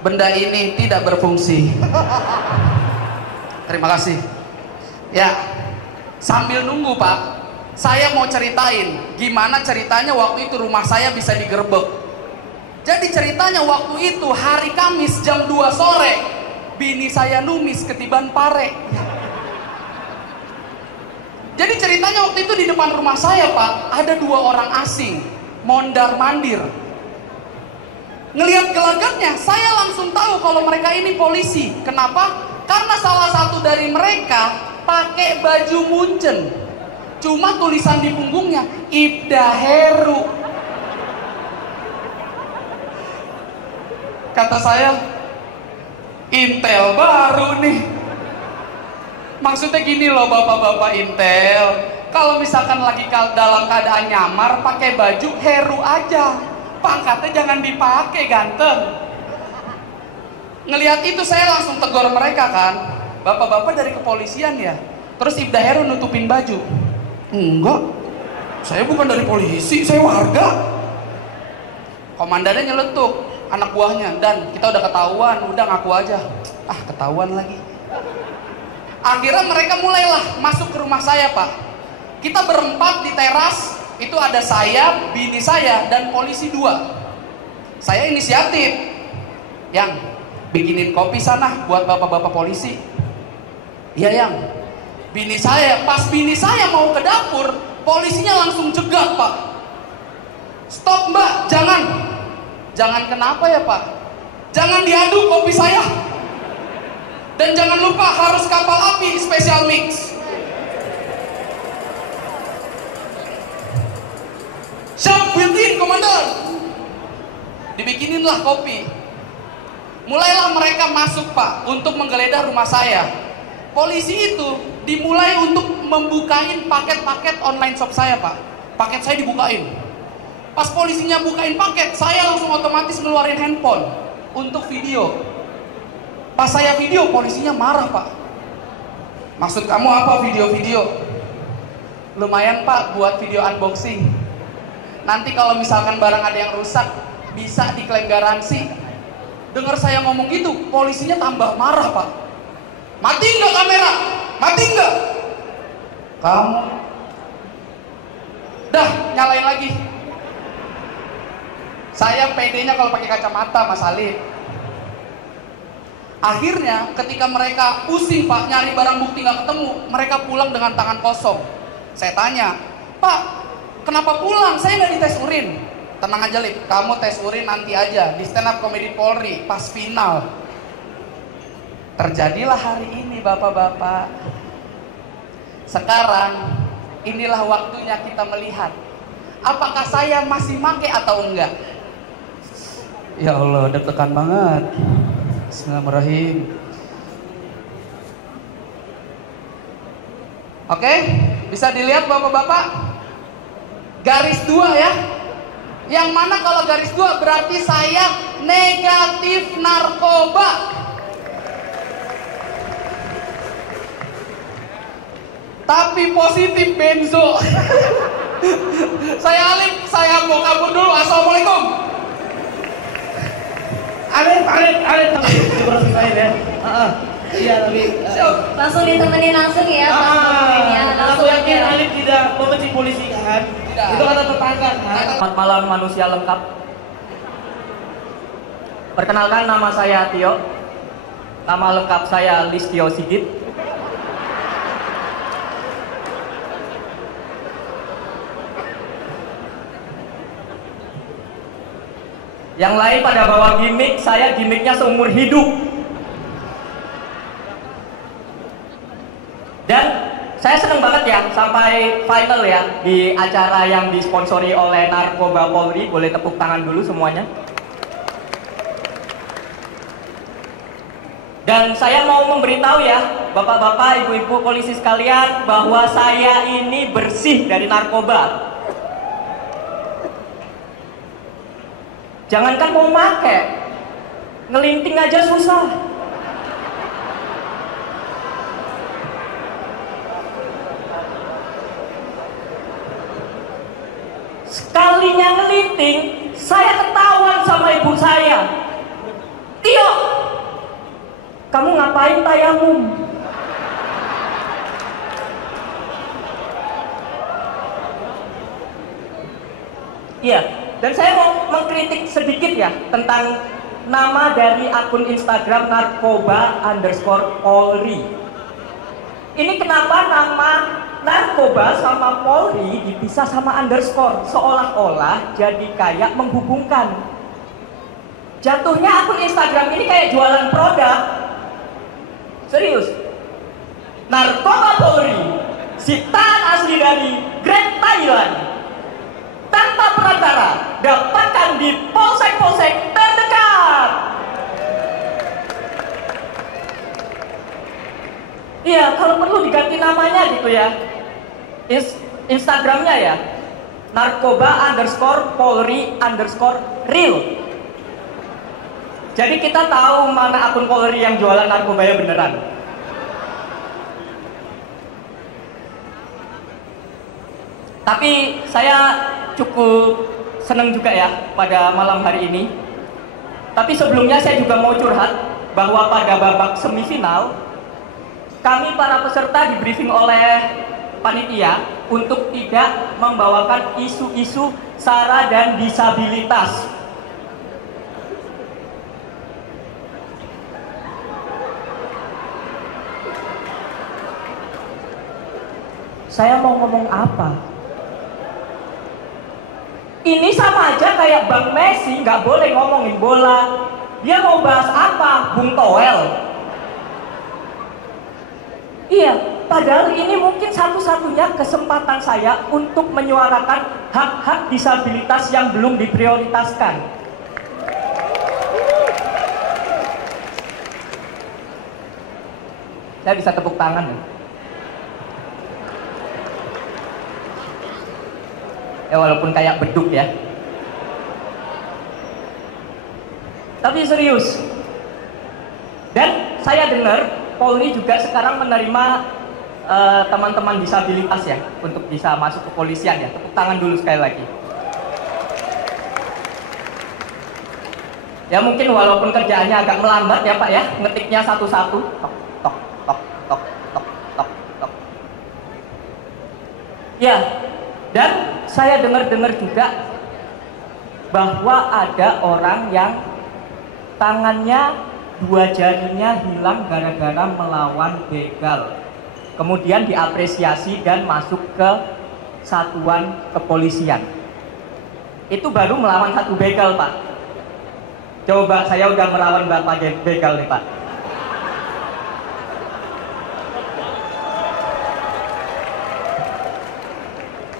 benda ini tidak berfungsi. Terima kasih. Ya, sambil nunggu Pak, saya mau ceritain gimana ceritanya waktu itu rumah saya bisa digerebek. Jadi ceritanya waktu itu hari Kamis jam 2 sore, bini saya numis ketiban pare. Jadi ceritanya waktu itu di depan rumah saya Pak, ada 2 orang asing mondar-mandir. Ngelihat gelagatnya, saya langsung tahu kalau mereka ini polisi. Kenapa? Karena salah satu dari mereka pakai baju Munchen. Cuma tulisan di punggungnya Ibda Heru. Kata saya, Intel baru nih. Maksudnya gini loh bapak-bapak Intel, kalau misalkan lagi dalam keadaan nyamar pakai baju Heru aja, pangkatnya jangan dipakai ganteng. Ngelihat itu saya langsung tegur mereka kan, bapak-bapak dari kepolisian ya. Terus Ibda Heru nutupin baju. Enggak, saya bukan dari polisi, saya warga. Komandannya nyeletuk anak buahnya, dan kita udah ketahuan, udah ngaku aja. Ah, ketahuan lagi. Akhirnya mereka mulailah masuk ke rumah saya, Pak. Kita berempat di teras, itu ada saya, bini saya, dan polisi 2. Saya inisiatif, yang bikinin kopi sana buat bapak-bapak polisi. Iya, yang bini saya, pas bini saya mau ke dapur, polisinya langsung cegat, Pak. Stop, Mbak, jangan. Jangan kenapa ya, Pak? Jangan diaduk kopi saya. Dan jangan lupa harus kapal api special mix. Siap, built-in, komandan. Dibikinin kopi. Mulailah mereka masuk, Pak, untuk menggeledah rumah saya. Polisi itu dimulai untuk membukain paket-paket online shop saya, Pak. Paket saya dibukain. Pas polisinya bukain paket, saya langsung otomatis ngeluarin handphone untuk video. Pas saya video, polisinya marah, Pak. Maksud kamu apa video-video? Lumayan, Pak, buat video unboxing. Nanti kalau misalkan barang ada yang rusak, bisa diklaim garansi. Dengar saya ngomong gitu, polisinya tambah marah, Pak. Mati nggak kamera? Mati nggak? Kamu dah nyalain lagi. Saya PD-nya kalau pakai kacamata, Mas Alif. Akhirnya ketika mereka pusing, Pak, nyari barang bukti nggak ketemu, mereka pulang dengan tangan kosong. Saya tanya, Pak, kenapa pulang? Saya nggak dites urin. Tenang aja, Lip, kamu tes urin nanti aja di stand up comedy Polri pas final. Terjadilah hari ini, bapak-bapak. Sekarang inilah waktunya kita melihat apakah saya masih make atau enggak. Ya Allah, deg-degan banget. Bismillahirrahmanirrahim. Oke, bisa dilihat bapak-bapak. Garis 2 ya. Yang mana kalau garis 2 berarti saya negatif narkoba. Tapi positif benzo. Saya Alif, saya mau kabur dulu. Assalamualaikum. Alif. Ya. Iya, tapi Langsung ditemenin langsung ya. aku yakin Alif tidak membenci polisi kan? Tidak. Itu kata tetangga kan? Selamat malam manusia lengkap. Perkenalkan, nama saya Tio. Nama lengkap saya Listio Sigit. Yang lain pada bawa gimmick, saya gimmicknya seumur hidup. Dan saya seneng banget ya sampai final ya di acara yang disponsori oleh Narkoba Polri. Boleh tepuk tangan dulu semuanya. Dan saya mau memberitahu ya bapak-bapak, ibu-ibu polisi sekalian, bahwa saya ini bersih dari narkoba. Jangankan mau make, ngelinting aja susah. Sekalinya ngelinting, saya ketahuan sama ibu saya. Tio, kamu ngapain tayamum? Iya, dan saya mau mengkritik sedikit ya tentang nama dari akun Instagram narkoba_Polri. Ini kenapa nama narkoba sama Polri dipisah sama underscore, seolah-olah jadi kayak menghubungkan. Jatuhnya akun Instagram ini kayak jualan produk. Serius. Narkoba Polri, sitaan asli dari Great Thailand. Tanpa perantara, dapatkan di polsek-polsek terdekat. Iya, kalau perlu diganti namanya gitu ya. Instagramnya ya, narkoba_polri_real. Jadi kita tahu mana akun Polri yang jualan narkobanya beneran. Tapi saya cukup senang juga ya pada malam hari ini. Tapi sebelumnya saya juga mau curhat bahwa pada babak semifinal kami para peserta di briefing oleh panitia untuk tidak membawakan isu-isu SARA dan disabilitas. Saya mau ngomong apa? Ini sama aja kayak Bang Messi nggak boleh ngomongin bola. Dia mau bahas apa? Bung Toel. Iya, padahal ini mungkin satu-satunya kesempatan saya untuk menyuarakan hak-hak disabilitas yang belum diprioritaskan. Saya bisa tepuk tangan ya? Ya walaupun kayak beduk ya. Tapi serius. Dan saya dengar Polri juga sekarang menerima teman-teman disabilitas ya untuk bisa masuk ke kepolisian ya. Tepuk tangan dulu sekali lagi. Ya mungkin walaupun kerjaannya agak melambat ya Pak ya, ngetiknya satu-satu. Tok tok tok tok tok tok tok. Ya. Dan saya dengar-dengar juga bahwa ada orang yang tangannya 2 jarinya hilang gara-gara melawan begal. Kemudian diapresiasi dan masuk ke satuan kepolisian. Itu baru melawan 1 begal, Pak. Coba saya udah melawan berapa begal nih, Pak?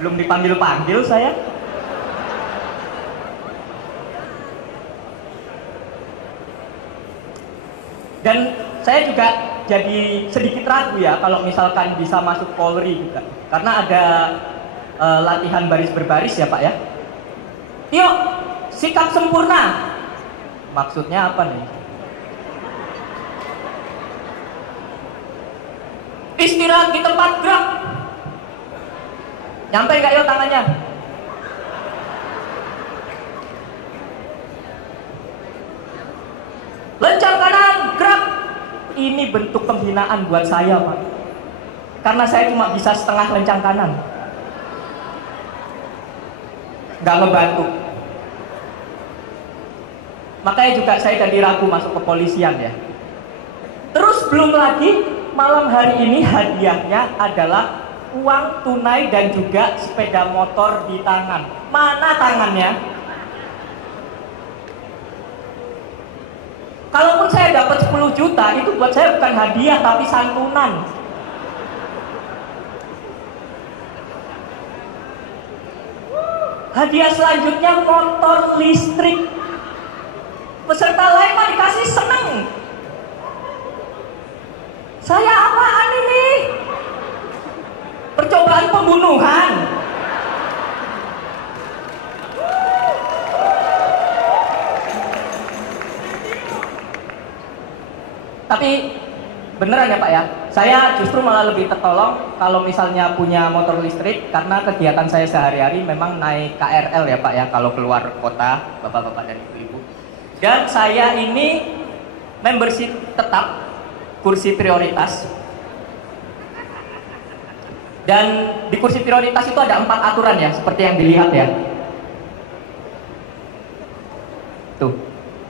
Belum dipanggil-panggil saya. Dan saya juga jadi sedikit ragu ya kalau misalkan bisa masuk Polri juga. Karena ada latihan baris berbaris ya Pak ya. Yuk, sikap sempurna. Maksudnya apa nih? Istirahat di tempat gerak. Nyampe nggak yuk tangannya? Lencang kanan, gerak. Ini bentuk penghinaan buat saya, Pak. Karena saya cuma bisa setengah lencang kanan. Nggak ngebantu. Makanya juga saya jadi ragu masuk kepolisian ya. Terus belum lagi malam hari ini hadiahnya adalah uang tunai dan juga sepeda motor di tangan. Mana tangannya? Kalaupun saya dapat 10 juta, itu buat saya bukan hadiah tapi santunan. Hadiah selanjutnya motor listrik. Peserta lain mah dikasih seneng. Saya apaan ini? Percobaan pembunuhan. Tapi beneran ya Pak ya, saya justru malah lebih tertolong kalau misalnya punya motor listrik, karena kegiatan saya sehari-hari memang naik KRL ya Pak ya kalau keluar kota, bapak-bapak dan ibu-ibu. Dan saya ini membership tetap kursi prioritas. Dan di kursi prioritas itu ada 4 aturan ya, seperti yang dilihat ya. Tuh,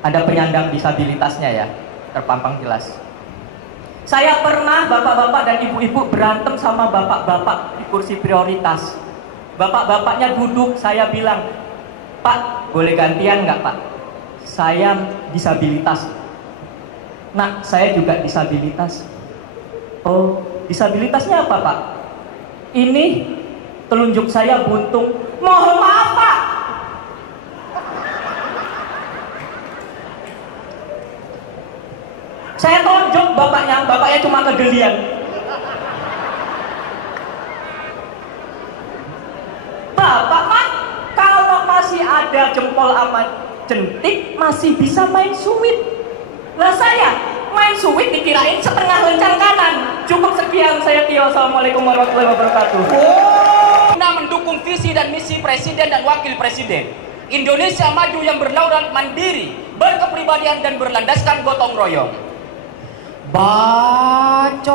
ada penyandang disabilitasnya ya, terpampang jelas. Saya pernah bapak-bapak dan ibu-ibu berantem sama bapak-bapak di kursi prioritas. Bapak-bapaknya duduk, saya bilang, Pak, boleh gantian nggak Pak? Saya disabilitas. Nah, saya juga disabilitas. Oh, disabilitasnya apa Pak? Ini telunjuk saya buntung. Mohon maaf Pak. Saya tonjok bapaknya cuma kegelian. bapak mah kalau masih ada jempol amat jentik masih bisa main suwit. Lah saya main suwit dikirain setengah lencang kanan. Cukup sekian, saya Tio. Assalamualaikum warahmatullahi wabarakatuh. Kita mendukung visi dan misi Presiden dan Wakil Presiden. Indonesia maju yang berdaulat mandiri, berkepribadian dan berlandaskan gotong royong. Bacot.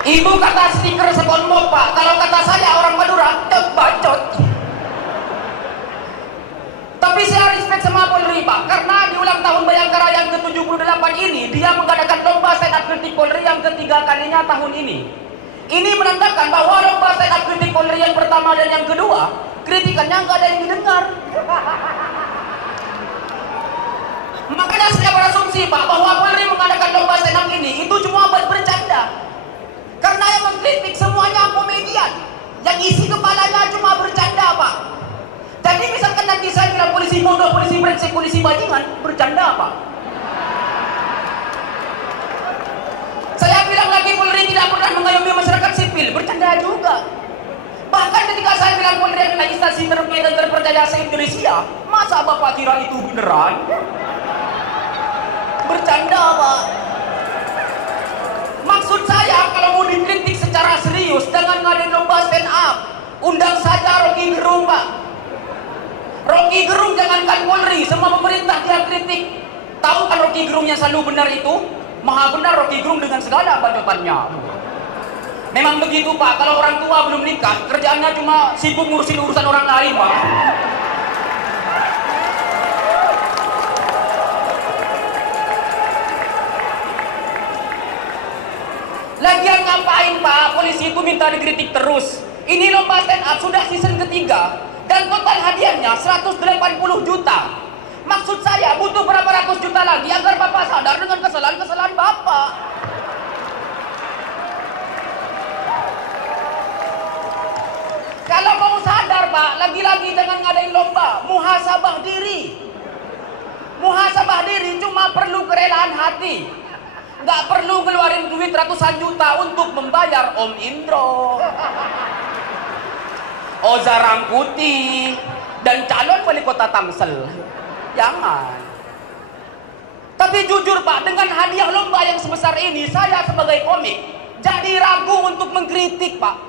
Ibu kata stiker SpongeBob, Pak. Kalau kata saya orang Madura, bacot. Tapi saya respect sama Polri, Pak, karena di ulang tahun Bayangkara yang ke-78 ini dia mengadakan lomba stand up kritik Polri yang ketiga kalinya tahun ini. Ini menandakan bahwa lomba stand up kritik Polri yang pertama dan yang kedua, kritikannya nggak ada yang didengar. Makanya saya berasumsi, Pak, bahwa Polri mengadakan lomba stand up ini itu cuma buat bercanda. Karena yang mengkritik semuanya komedian, yang isi kepalanya cuma bercanda, Pak. Jadi misalkan nanti saya bilang polisi bodoh, polisi brengsek, polisi bajingan, bercanda, Pak. Saya bilang lagi Polri tidak pernah mengayomi masyarakat sipil, bercanda juga. Bahkan ketika saya bilang Polri adalah instansi terbaik dan terpercaya se-Indonesia, masa Bapak kira itu beneran? Bercanda, Pak. Maksud saya kalau mau dikritik secara serius, jangan ngadain lomba stand up. Undang saja Rocky Gerung, Pak. Rocky Gerung jangankan Polri, semua pemerintah dia kritik. Tahu kan Rocky Gerung yang selalu benar itu? Maha benar Rocky Gerung dengan segala bacotannya. Memang begitu, Pak, kalau orang tua belum nikah, kerjaannya cuma sibuk ngurusin urusan orang lain, Pak. Lagian ngapain, Pak? Polisi itu minta dikritik terus. Ini lomba stand up sudah season ketiga dan total hadiahnya 180 juta. Maksud saya butuh berapa ratus juta lagi agar Bapak sadar dengan kesalahan-kesalahan Bapak. Kalau mau sadar, Pak, lagi-lagi jangan ngadain lomba. Muhasabah diri. Muhasabah diri cuma perlu kerelaan hati. Nggak perlu ngeluarin duit ratusan juta untuk membayar Om Indro, Oza Rangkuti, dan calon wali kota Tangsel. Jangan. Tapi jujur, Pak, dengan hadiah lomba yang sebesar ini, saya sebagai komik jadi ragu untuk mengkritik, Pak.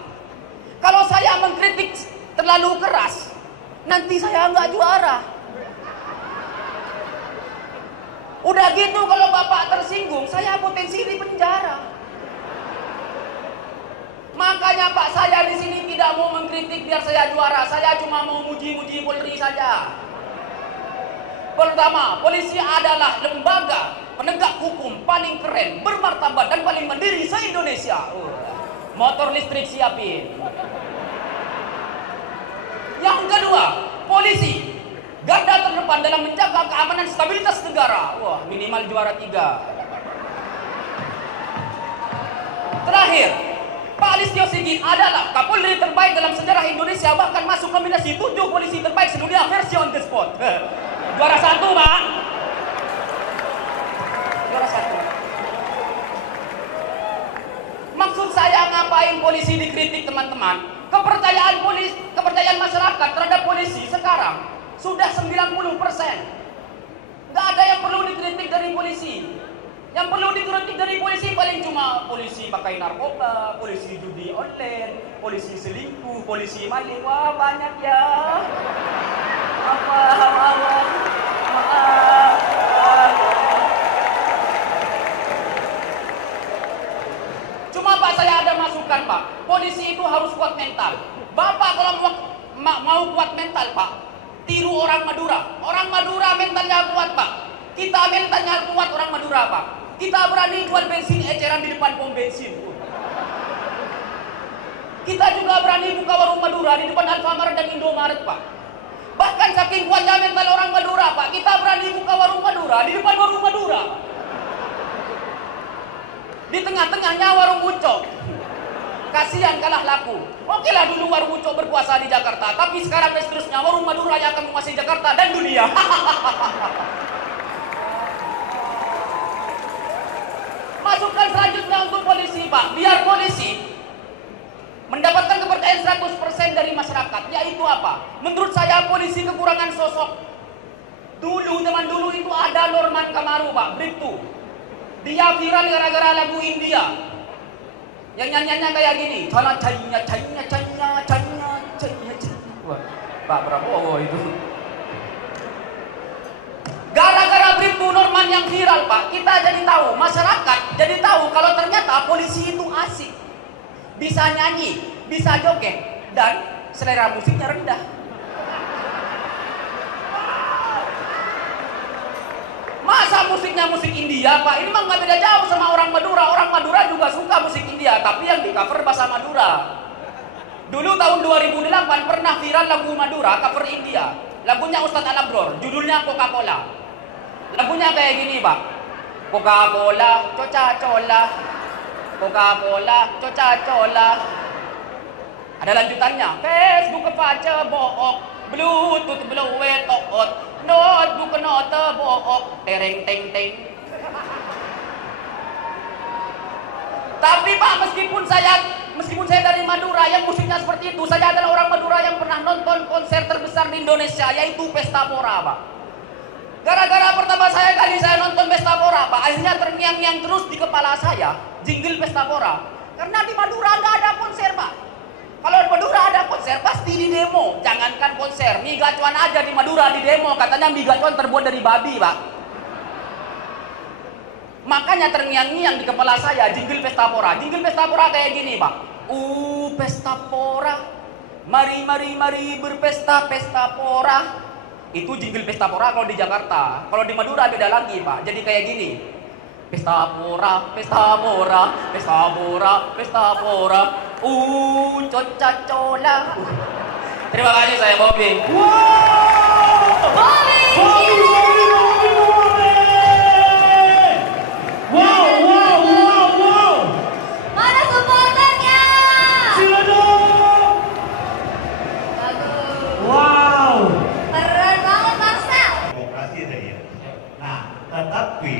Kalau saya mengkritik terlalu keras, nanti saya nggak juara. Udah gitu kalau Bapak tersinggung, saya potensi di penjara. Makanya, Pak, saya di sini tidak mau mengkritik biar saya juara. Saya cuma mau muji-muji Polri saja. Pertama, polisi adalah lembaga penegak hukum paling keren, bermartabat dan paling mandiri se-Indonesia. Motor listrik siapin. Yang kedua, polisi garda terdepan dalam menjaga keamanan stabilitas negara. Wah, minimal juara 3. Terakhir, Pak Listio Sigit adalah Kapolri terbaik dalam sejarah Indonesia, bahkan masuk nominasi 7 polisi terbaik sedunia versi on the spot. Juara 1, Pak. Juara 1. Maksud saya ngapain polisi dikritik, teman-teman? Kepercayaan masyarakat terhadap polisi sekarang sudah 90%. Nggak ada yang perlu dikritik dari polisi. Yang perlu dikritik dari polisi paling cuma polisi pakai narkoba, polisi judi online, polisi selingkuh, polisi maling. Wah, banyak ya. Maaf. Cuma, Pak, saya ada masukan, Pak. Polisi itu harus kuat mental. Bapak kalau mau kuat mental, Pak, tiru orang Madura. Orang Madura mentalnya kuat, Pak. Kita mentalnya kuat orang Madura, Pak. Kita berani jual bensin eceran di depan pom bensin. Kita juga berani buka warung Madura di depan Alfamart dan Indomaret, Pak. Bahkan saking kuatnya mental orang Madura, Pak, kita berani buka warung Madura di depan warung Madura. Di tengah-tengahnya warung Ucok. Kasihan kalah laku. Oke lah dulu warung Ucok berkuasa di Jakarta, tapi sekarang dan seterusnya warung Madura yang akan menguasai Jakarta dan dunia. Masukan selanjutnya untuk maksud polisi, Pak, biar polisi mendapatkan kepercayaan 100% dari masyarakat, yaitu apa? Menurut saya polisi kekurangan sosok. Dulu, zaman dulu itu ada Norman Kamaru, Pak, Bribtu. Dia viral gara-gara lagu India. Yang nyanyiannya kayak gini. Cana cainya cainya cainya cainya cainya cainya. Wah, Pak Prabowo itu. Gara-gara Bribtu Norman yang viral, Pak, kita jadi tahu, masyarakat jadi tahu kalau ternyata polisi itu asik. Bisa nyanyi, bisa joget, dan selera musiknya rendah. Masa musiknya musik India, Pak? Ini mah nggak beda jauh sama orang Madura. Orang Madura juga suka musik India, tapi yang di cover bahasa Madura. Dulu tahun 2008 pernah viral lagu Madura, cover India. Lagunya Ustadz Al-Abror, judulnya Coca-Cola. Lagunya kayak gini, Pak. Coca-Cola, Coca-Cola. Coca-Cola, Coca-Cola. Ada lanjutannya. Facebook kepaca book, Bluetooth bluet okot, notebook note book, tereng teng teng. Tapi Pak, meskipun saya dari Madura yang musiknya seperti itu, saya adalah orang Madura yang pernah nonton konser terbesar di Indonesia, yaitu Pesta Pora, Pak. Gara-gara pertama kali saya nonton Pesta Pora, Pak, akhirnya terngiang-ngiang terus di kepala saya jingle Pesta Pora. Karena di Madura nggak ada konser, Pak. Kalau di Madura ada konser, pasti di demo. Jangankan konser, mie gacuan aja di Madura di demo. Katanya mie gacuan terbuat dari babi, Pak. Makanya terngiang-ngiang di kepala saya jingle Pesta Pora. Jingle Pesta Pora kayak gini, Pak. Pesta Pora, mari mari mari berpesta Pesta Pora. Itu jingle Pesta Pora kalau di Jakarta. Kalau di Madura beda lagi, Pak. Jadi kayak gini. Pesta Pora, Pesta Pora, Pesta Pora, Pesta Pora. Coca-Cola. Terima kasih, saya Bobby. Wow. Mana supporternya? Sila dong. Wow. Keren banget, Marcel. Demokrasi ada ya. Nah, tetapi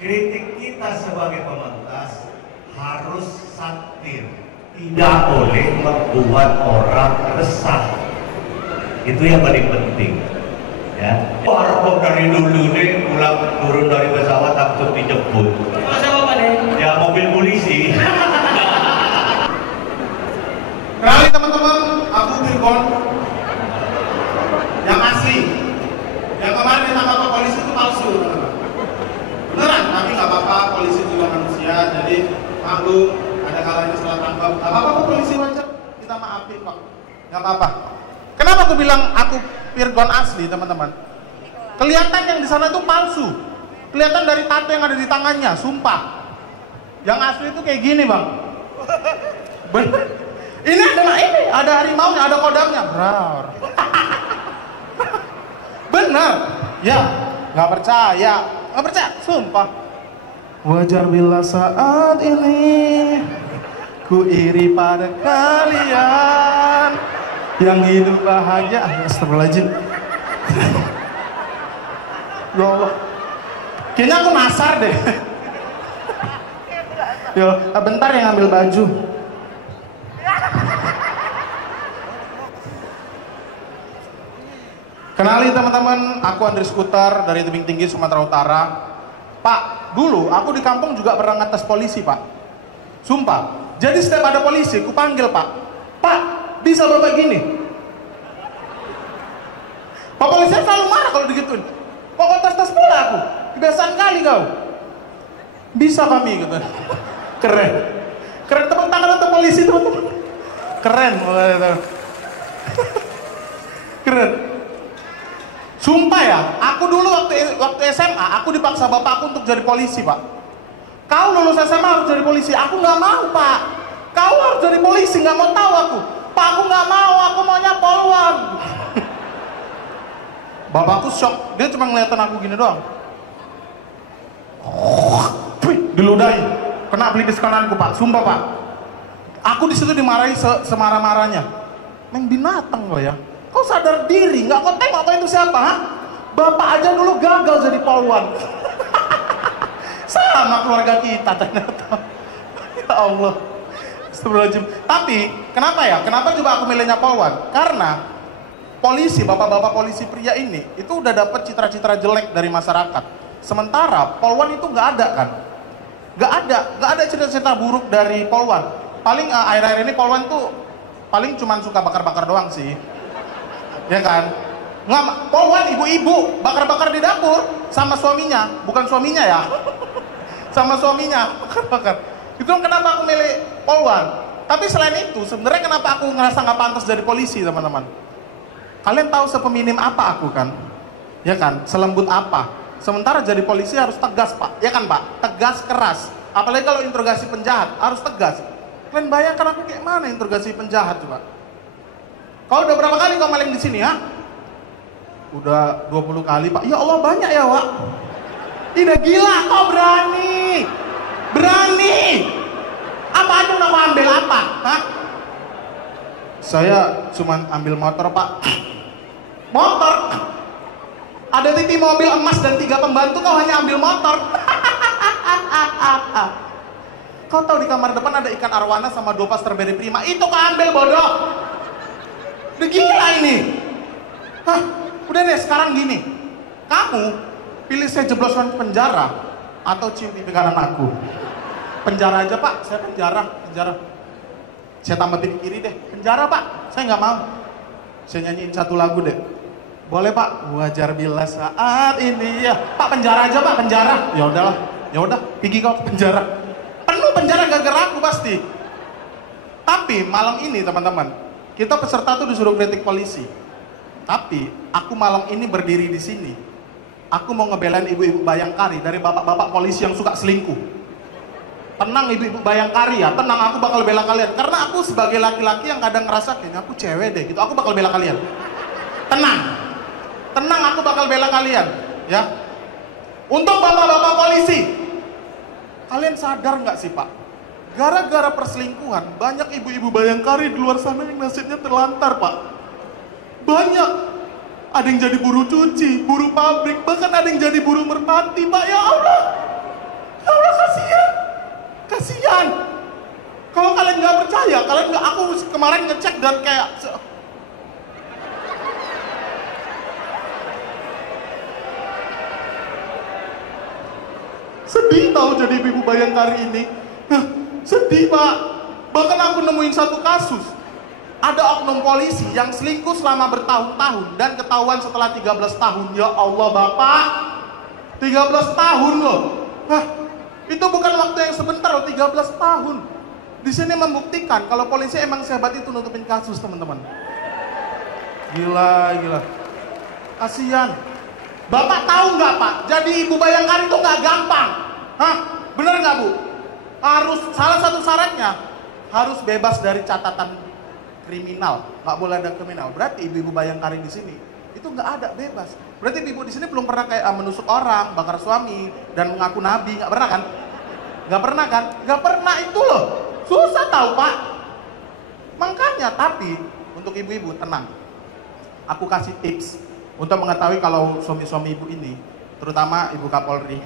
kritik kita sebagai pementas harus satir, tidak boleh membuat orang resah. Itu yang paling penting. Ya, harap dari dulu nih pulang turun dari pesawat takut dijemput. Masa apa nih? Ya mobil polisi. Kenalin teman-teman, aku Virgon yang asli. Yang kemarin ditangkap ke polisi itu palsu, teman-teman. Beneran, tapi nggak apa-apa, polisi juga manusia, jadi maklum ada kalanya salah tangkap. Nggak apa-apa, polisi wajar, kita maafin kok. Nggak apa-apa. Kenapa aku bilang aku Virgon asli, teman-teman? Kelihatan yang di sana itu palsu. Kelihatan dari tato yang ada di tangannya, sumpah. Yang asli itu kayak gini, Bang. Bener. Ini adalah ini, ada harimaunya, ada kodamnya. Rar. Bener. Ya, nggak percaya. Nggak percaya, sumpah. Wajar bila saat ini ku iri pada kalian yang hidup bahagia. Astagfirullahaladzim. Ya Allah, kayaknya aku nasar deh. Yo, bentar yang ambil baju. Kenalin teman-teman, aku Andri Skuter dari Tebing Tinggi, Sumatera Utara. Pak, dulu aku di kampung juga pernah ngetes polisi, Pak. Sumpah. Jadi setiap ada polisi, aku panggil, Pak. Pak, bisa bapak gini? Pak polisi selalu marah kalau digituin. Kok tes-tes pula aku? Kebiasaan kali kau. Bisa kami, gitu. Keren. Keren, tepuk tangan untuk polisi, teman-teman. Keren. Keren. Sumpah ya, aku dulu waktu SMA, aku dipaksa bapakku untuk jadi polisi, Pak. Kau lulus SMA harus jadi polisi. Aku nggak mau, Pak. Kau harus jadi polisi, nggak mau tahu aku. Pak, aku nggak mau, aku maunya polwan. Bapakku shock, dia cuma ngeliatin aku gini doang. Diludahi, kena pelipis kananku, Pak. Sumpah, Pak. Aku di situ dimarahi semarah-marahnya. Meng binatang lo ya. Kau sadar diri, nggak kau tengok kau itu siapa, ha? Bapak aja dulu gagal jadi polwan. Sama keluarga kita ternyata. Ya Allah. Astagfirullahaladzim. Tapi kenapa ya? Kenapa coba aku milihnya Polwan? Karena polisi, bapak-bapak polisi pria ini itu udah dapat citra-citra jelek dari masyarakat. Sementara Polwan itu nggak ada kan? Nggak ada cita-cita buruk dari Polwan. Paling akhir-akhir ini Polwan tuh paling cuman suka bakar-bakar doang sih, ya kan? Nggak, Polwan ibu-ibu bakar-bakar di dapur sama suaminya, bukan suaminya ya, sama suaminya bakar-bakar. Itu kenapa aku milih Polwan. Tapi selain itu, sebenarnya kenapa aku ngerasa nggak pantas jadi polisi, teman-teman? Kalian tahu sepeminim apa aku kan? Ya kan? Selembut apa? Sementara jadi polisi harus tegas, Pak. Ya kan, Pak? Tegas, keras. Apalagi kalau interogasi penjahat, harus tegas. Kalian bayangkan aku kayak mana interogasi penjahat, coba? Kau udah berapa kali kau maling di sini, ha? Udah 20 kali, Pak. Ya Allah, banyak ya, Pak. Tidak gila, kau berani. Berani. Apa aja udah mau ambil apa? Hah? Saya cuman ambil motor, Pak. Motor? Ada TV mobil emas dan 3 pembantu, kau hanya ambil motor. Kau tahu di kamar depan ada ikan arwana sama 2 pas strawberry prima. Itu kau ambil, bodoh. Udah gila ini. Hah? Udah deh, sekarang gini. Kamu pilih saya jebloskan ke penjara atau cium pipi kanan aku? Penjara aja, Pak. Saya penjara. Saya tambah pipi kiri deh. Penjara, Pak. Saya nggak mau. Saya nyanyiin satu lagu deh. Boleh, Pak? Wajar bila saat ini ya. Pak, penjara aja, Pak, penjara. Ya udahlah. Ya udah, pergi kau ke penjara. Penuh penjara gara-gara aku pasti. Tapi malam ini, teman-teman, kita peserta tuh disuruh kritik polisi. Tapi aku malam ini berdiri di sini. Aku mau ngebelain ibu-ibu Bayangkari dari bapak-bapak polisi yang suka selingkuh. Tenang ibu-ibu Bayangkari ya, tenang, aku bakal bela kalian. Karena aku sebagai laki-laki yang kadang ngerasa kayaknya aku cewek deh gitu, aku bakal bela kalian. Tenang, aku bakal bela kalian, ya. Untuk bapak-bapak polisi, kalian sadar nggak sih, Pak? Gara-gara perselingkuhan, banyak ibu-ibu Bayangkari di luar sana yang nasibnya terlantar, Pak. Banyak. Ada yang jadi buruh cuci, buruh pabrik, bahkan ada yang jadi buruh merpati, Pak. Ya Allah. Ya Allah, kasihan. Kalau kalian nggak percaya, kalian nggak, aku kemarin ngecek dan kayak sedih tahu jadi ibu Bayangkari ini. Sedih, Pak. Bahkan aku nemuin satu kasus. Ada oknum polisi yang selingkuh selama bertahun-tahun dan ketahuan setelah 13 tahun. Ya Allah, Bapak. 13 tahun loh. Itu bukan waktu yang sebentar loh, 13 tahun. Di sini membuktikan kalau polisi emang sehebat itu nutupin kasus, teman-teman. Gila. Kasihan. Bapak tahu nggak, Pak? Jadi ibu Bayangkari itu nggak gampang. Bener nggak, Bu? Harus, salah satu syaratnya harus bebas dari catatan kriminal. Nggak boleh ada kriminal. Berarti ibu-ibu Bayangkari di sini itu nggak ada, bebas. Berarti ibu di sini belum pernah kayak menusuk orang, bakar suami, dan mengaku nabi. Nggak pernah kan? Nggak pernah itu loh. Susah tahu, Pak. Makanya, tapi untuk ibu-ibu tenang. Aku kasih tips untuk mengetahui kalau suami-suami ibu ini, terutama ibu Kapolri.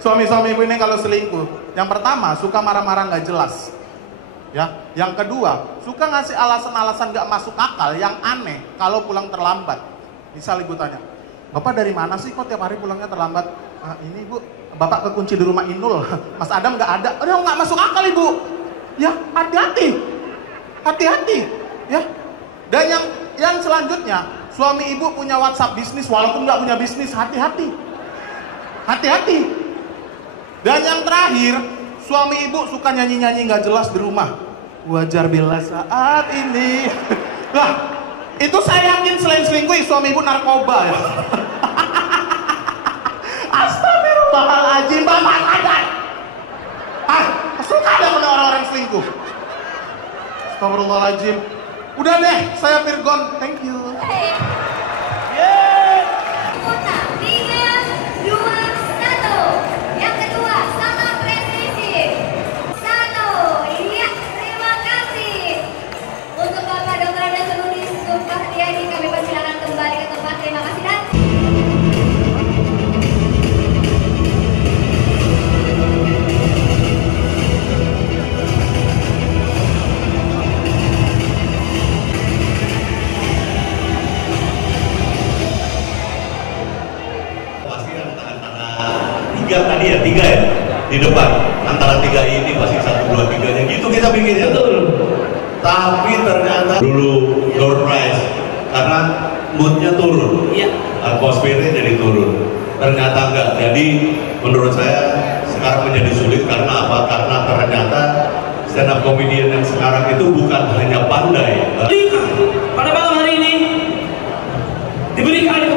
Suami-suami ibu ini kalau selingkuh, yang pertama suka marah-marah nggak jelas. Ya, yang kedua suka ngasih alasan-alasan nggak masuk akal yang aneh kalau pulang terlambat. Misal ibu tanya, Bapak dari mana sih kok tiap hari pulangnya terlambat? Ini Ibu, Bapak kekunci di rumah Inul, Mas Adam nggak ada. Udah nggak masuk akal, Ibu. Ya, hati-hati, ya. Dan yang selanjutnya, suami ibu punya WhatsApp bisnis walaupun nggak punya bisnis, hati-hati. Dan yang terakhir, suami ibu suka nyanyi-nyanyi nggak jelas di rumah. Wajar bila saat ini. Lah, itu saya yakin selain selingkuh, suami ibu narkoba ya. Astagfirullahaladzim, Bapak sadar. Suka ada punya orang-orang selingkuh. Astagfirullahaladzim. Udah deh, saya Virgon. Thank you. tiga tadi ya, tiga ya di depan, antara tiga ini pasti 1, 2, 3 nya gitu kita pikirnya. Tapi ternyata dulu door prize karena moodnya turun, atmosfernya jadi turun. Ternyata enggak. Jadi menurut saya sekarang menjadi sulit karena apa? Karena ternyata stand up comedian yang sekarang itu bukan hanya pandai. Pada malam hari ini diberikan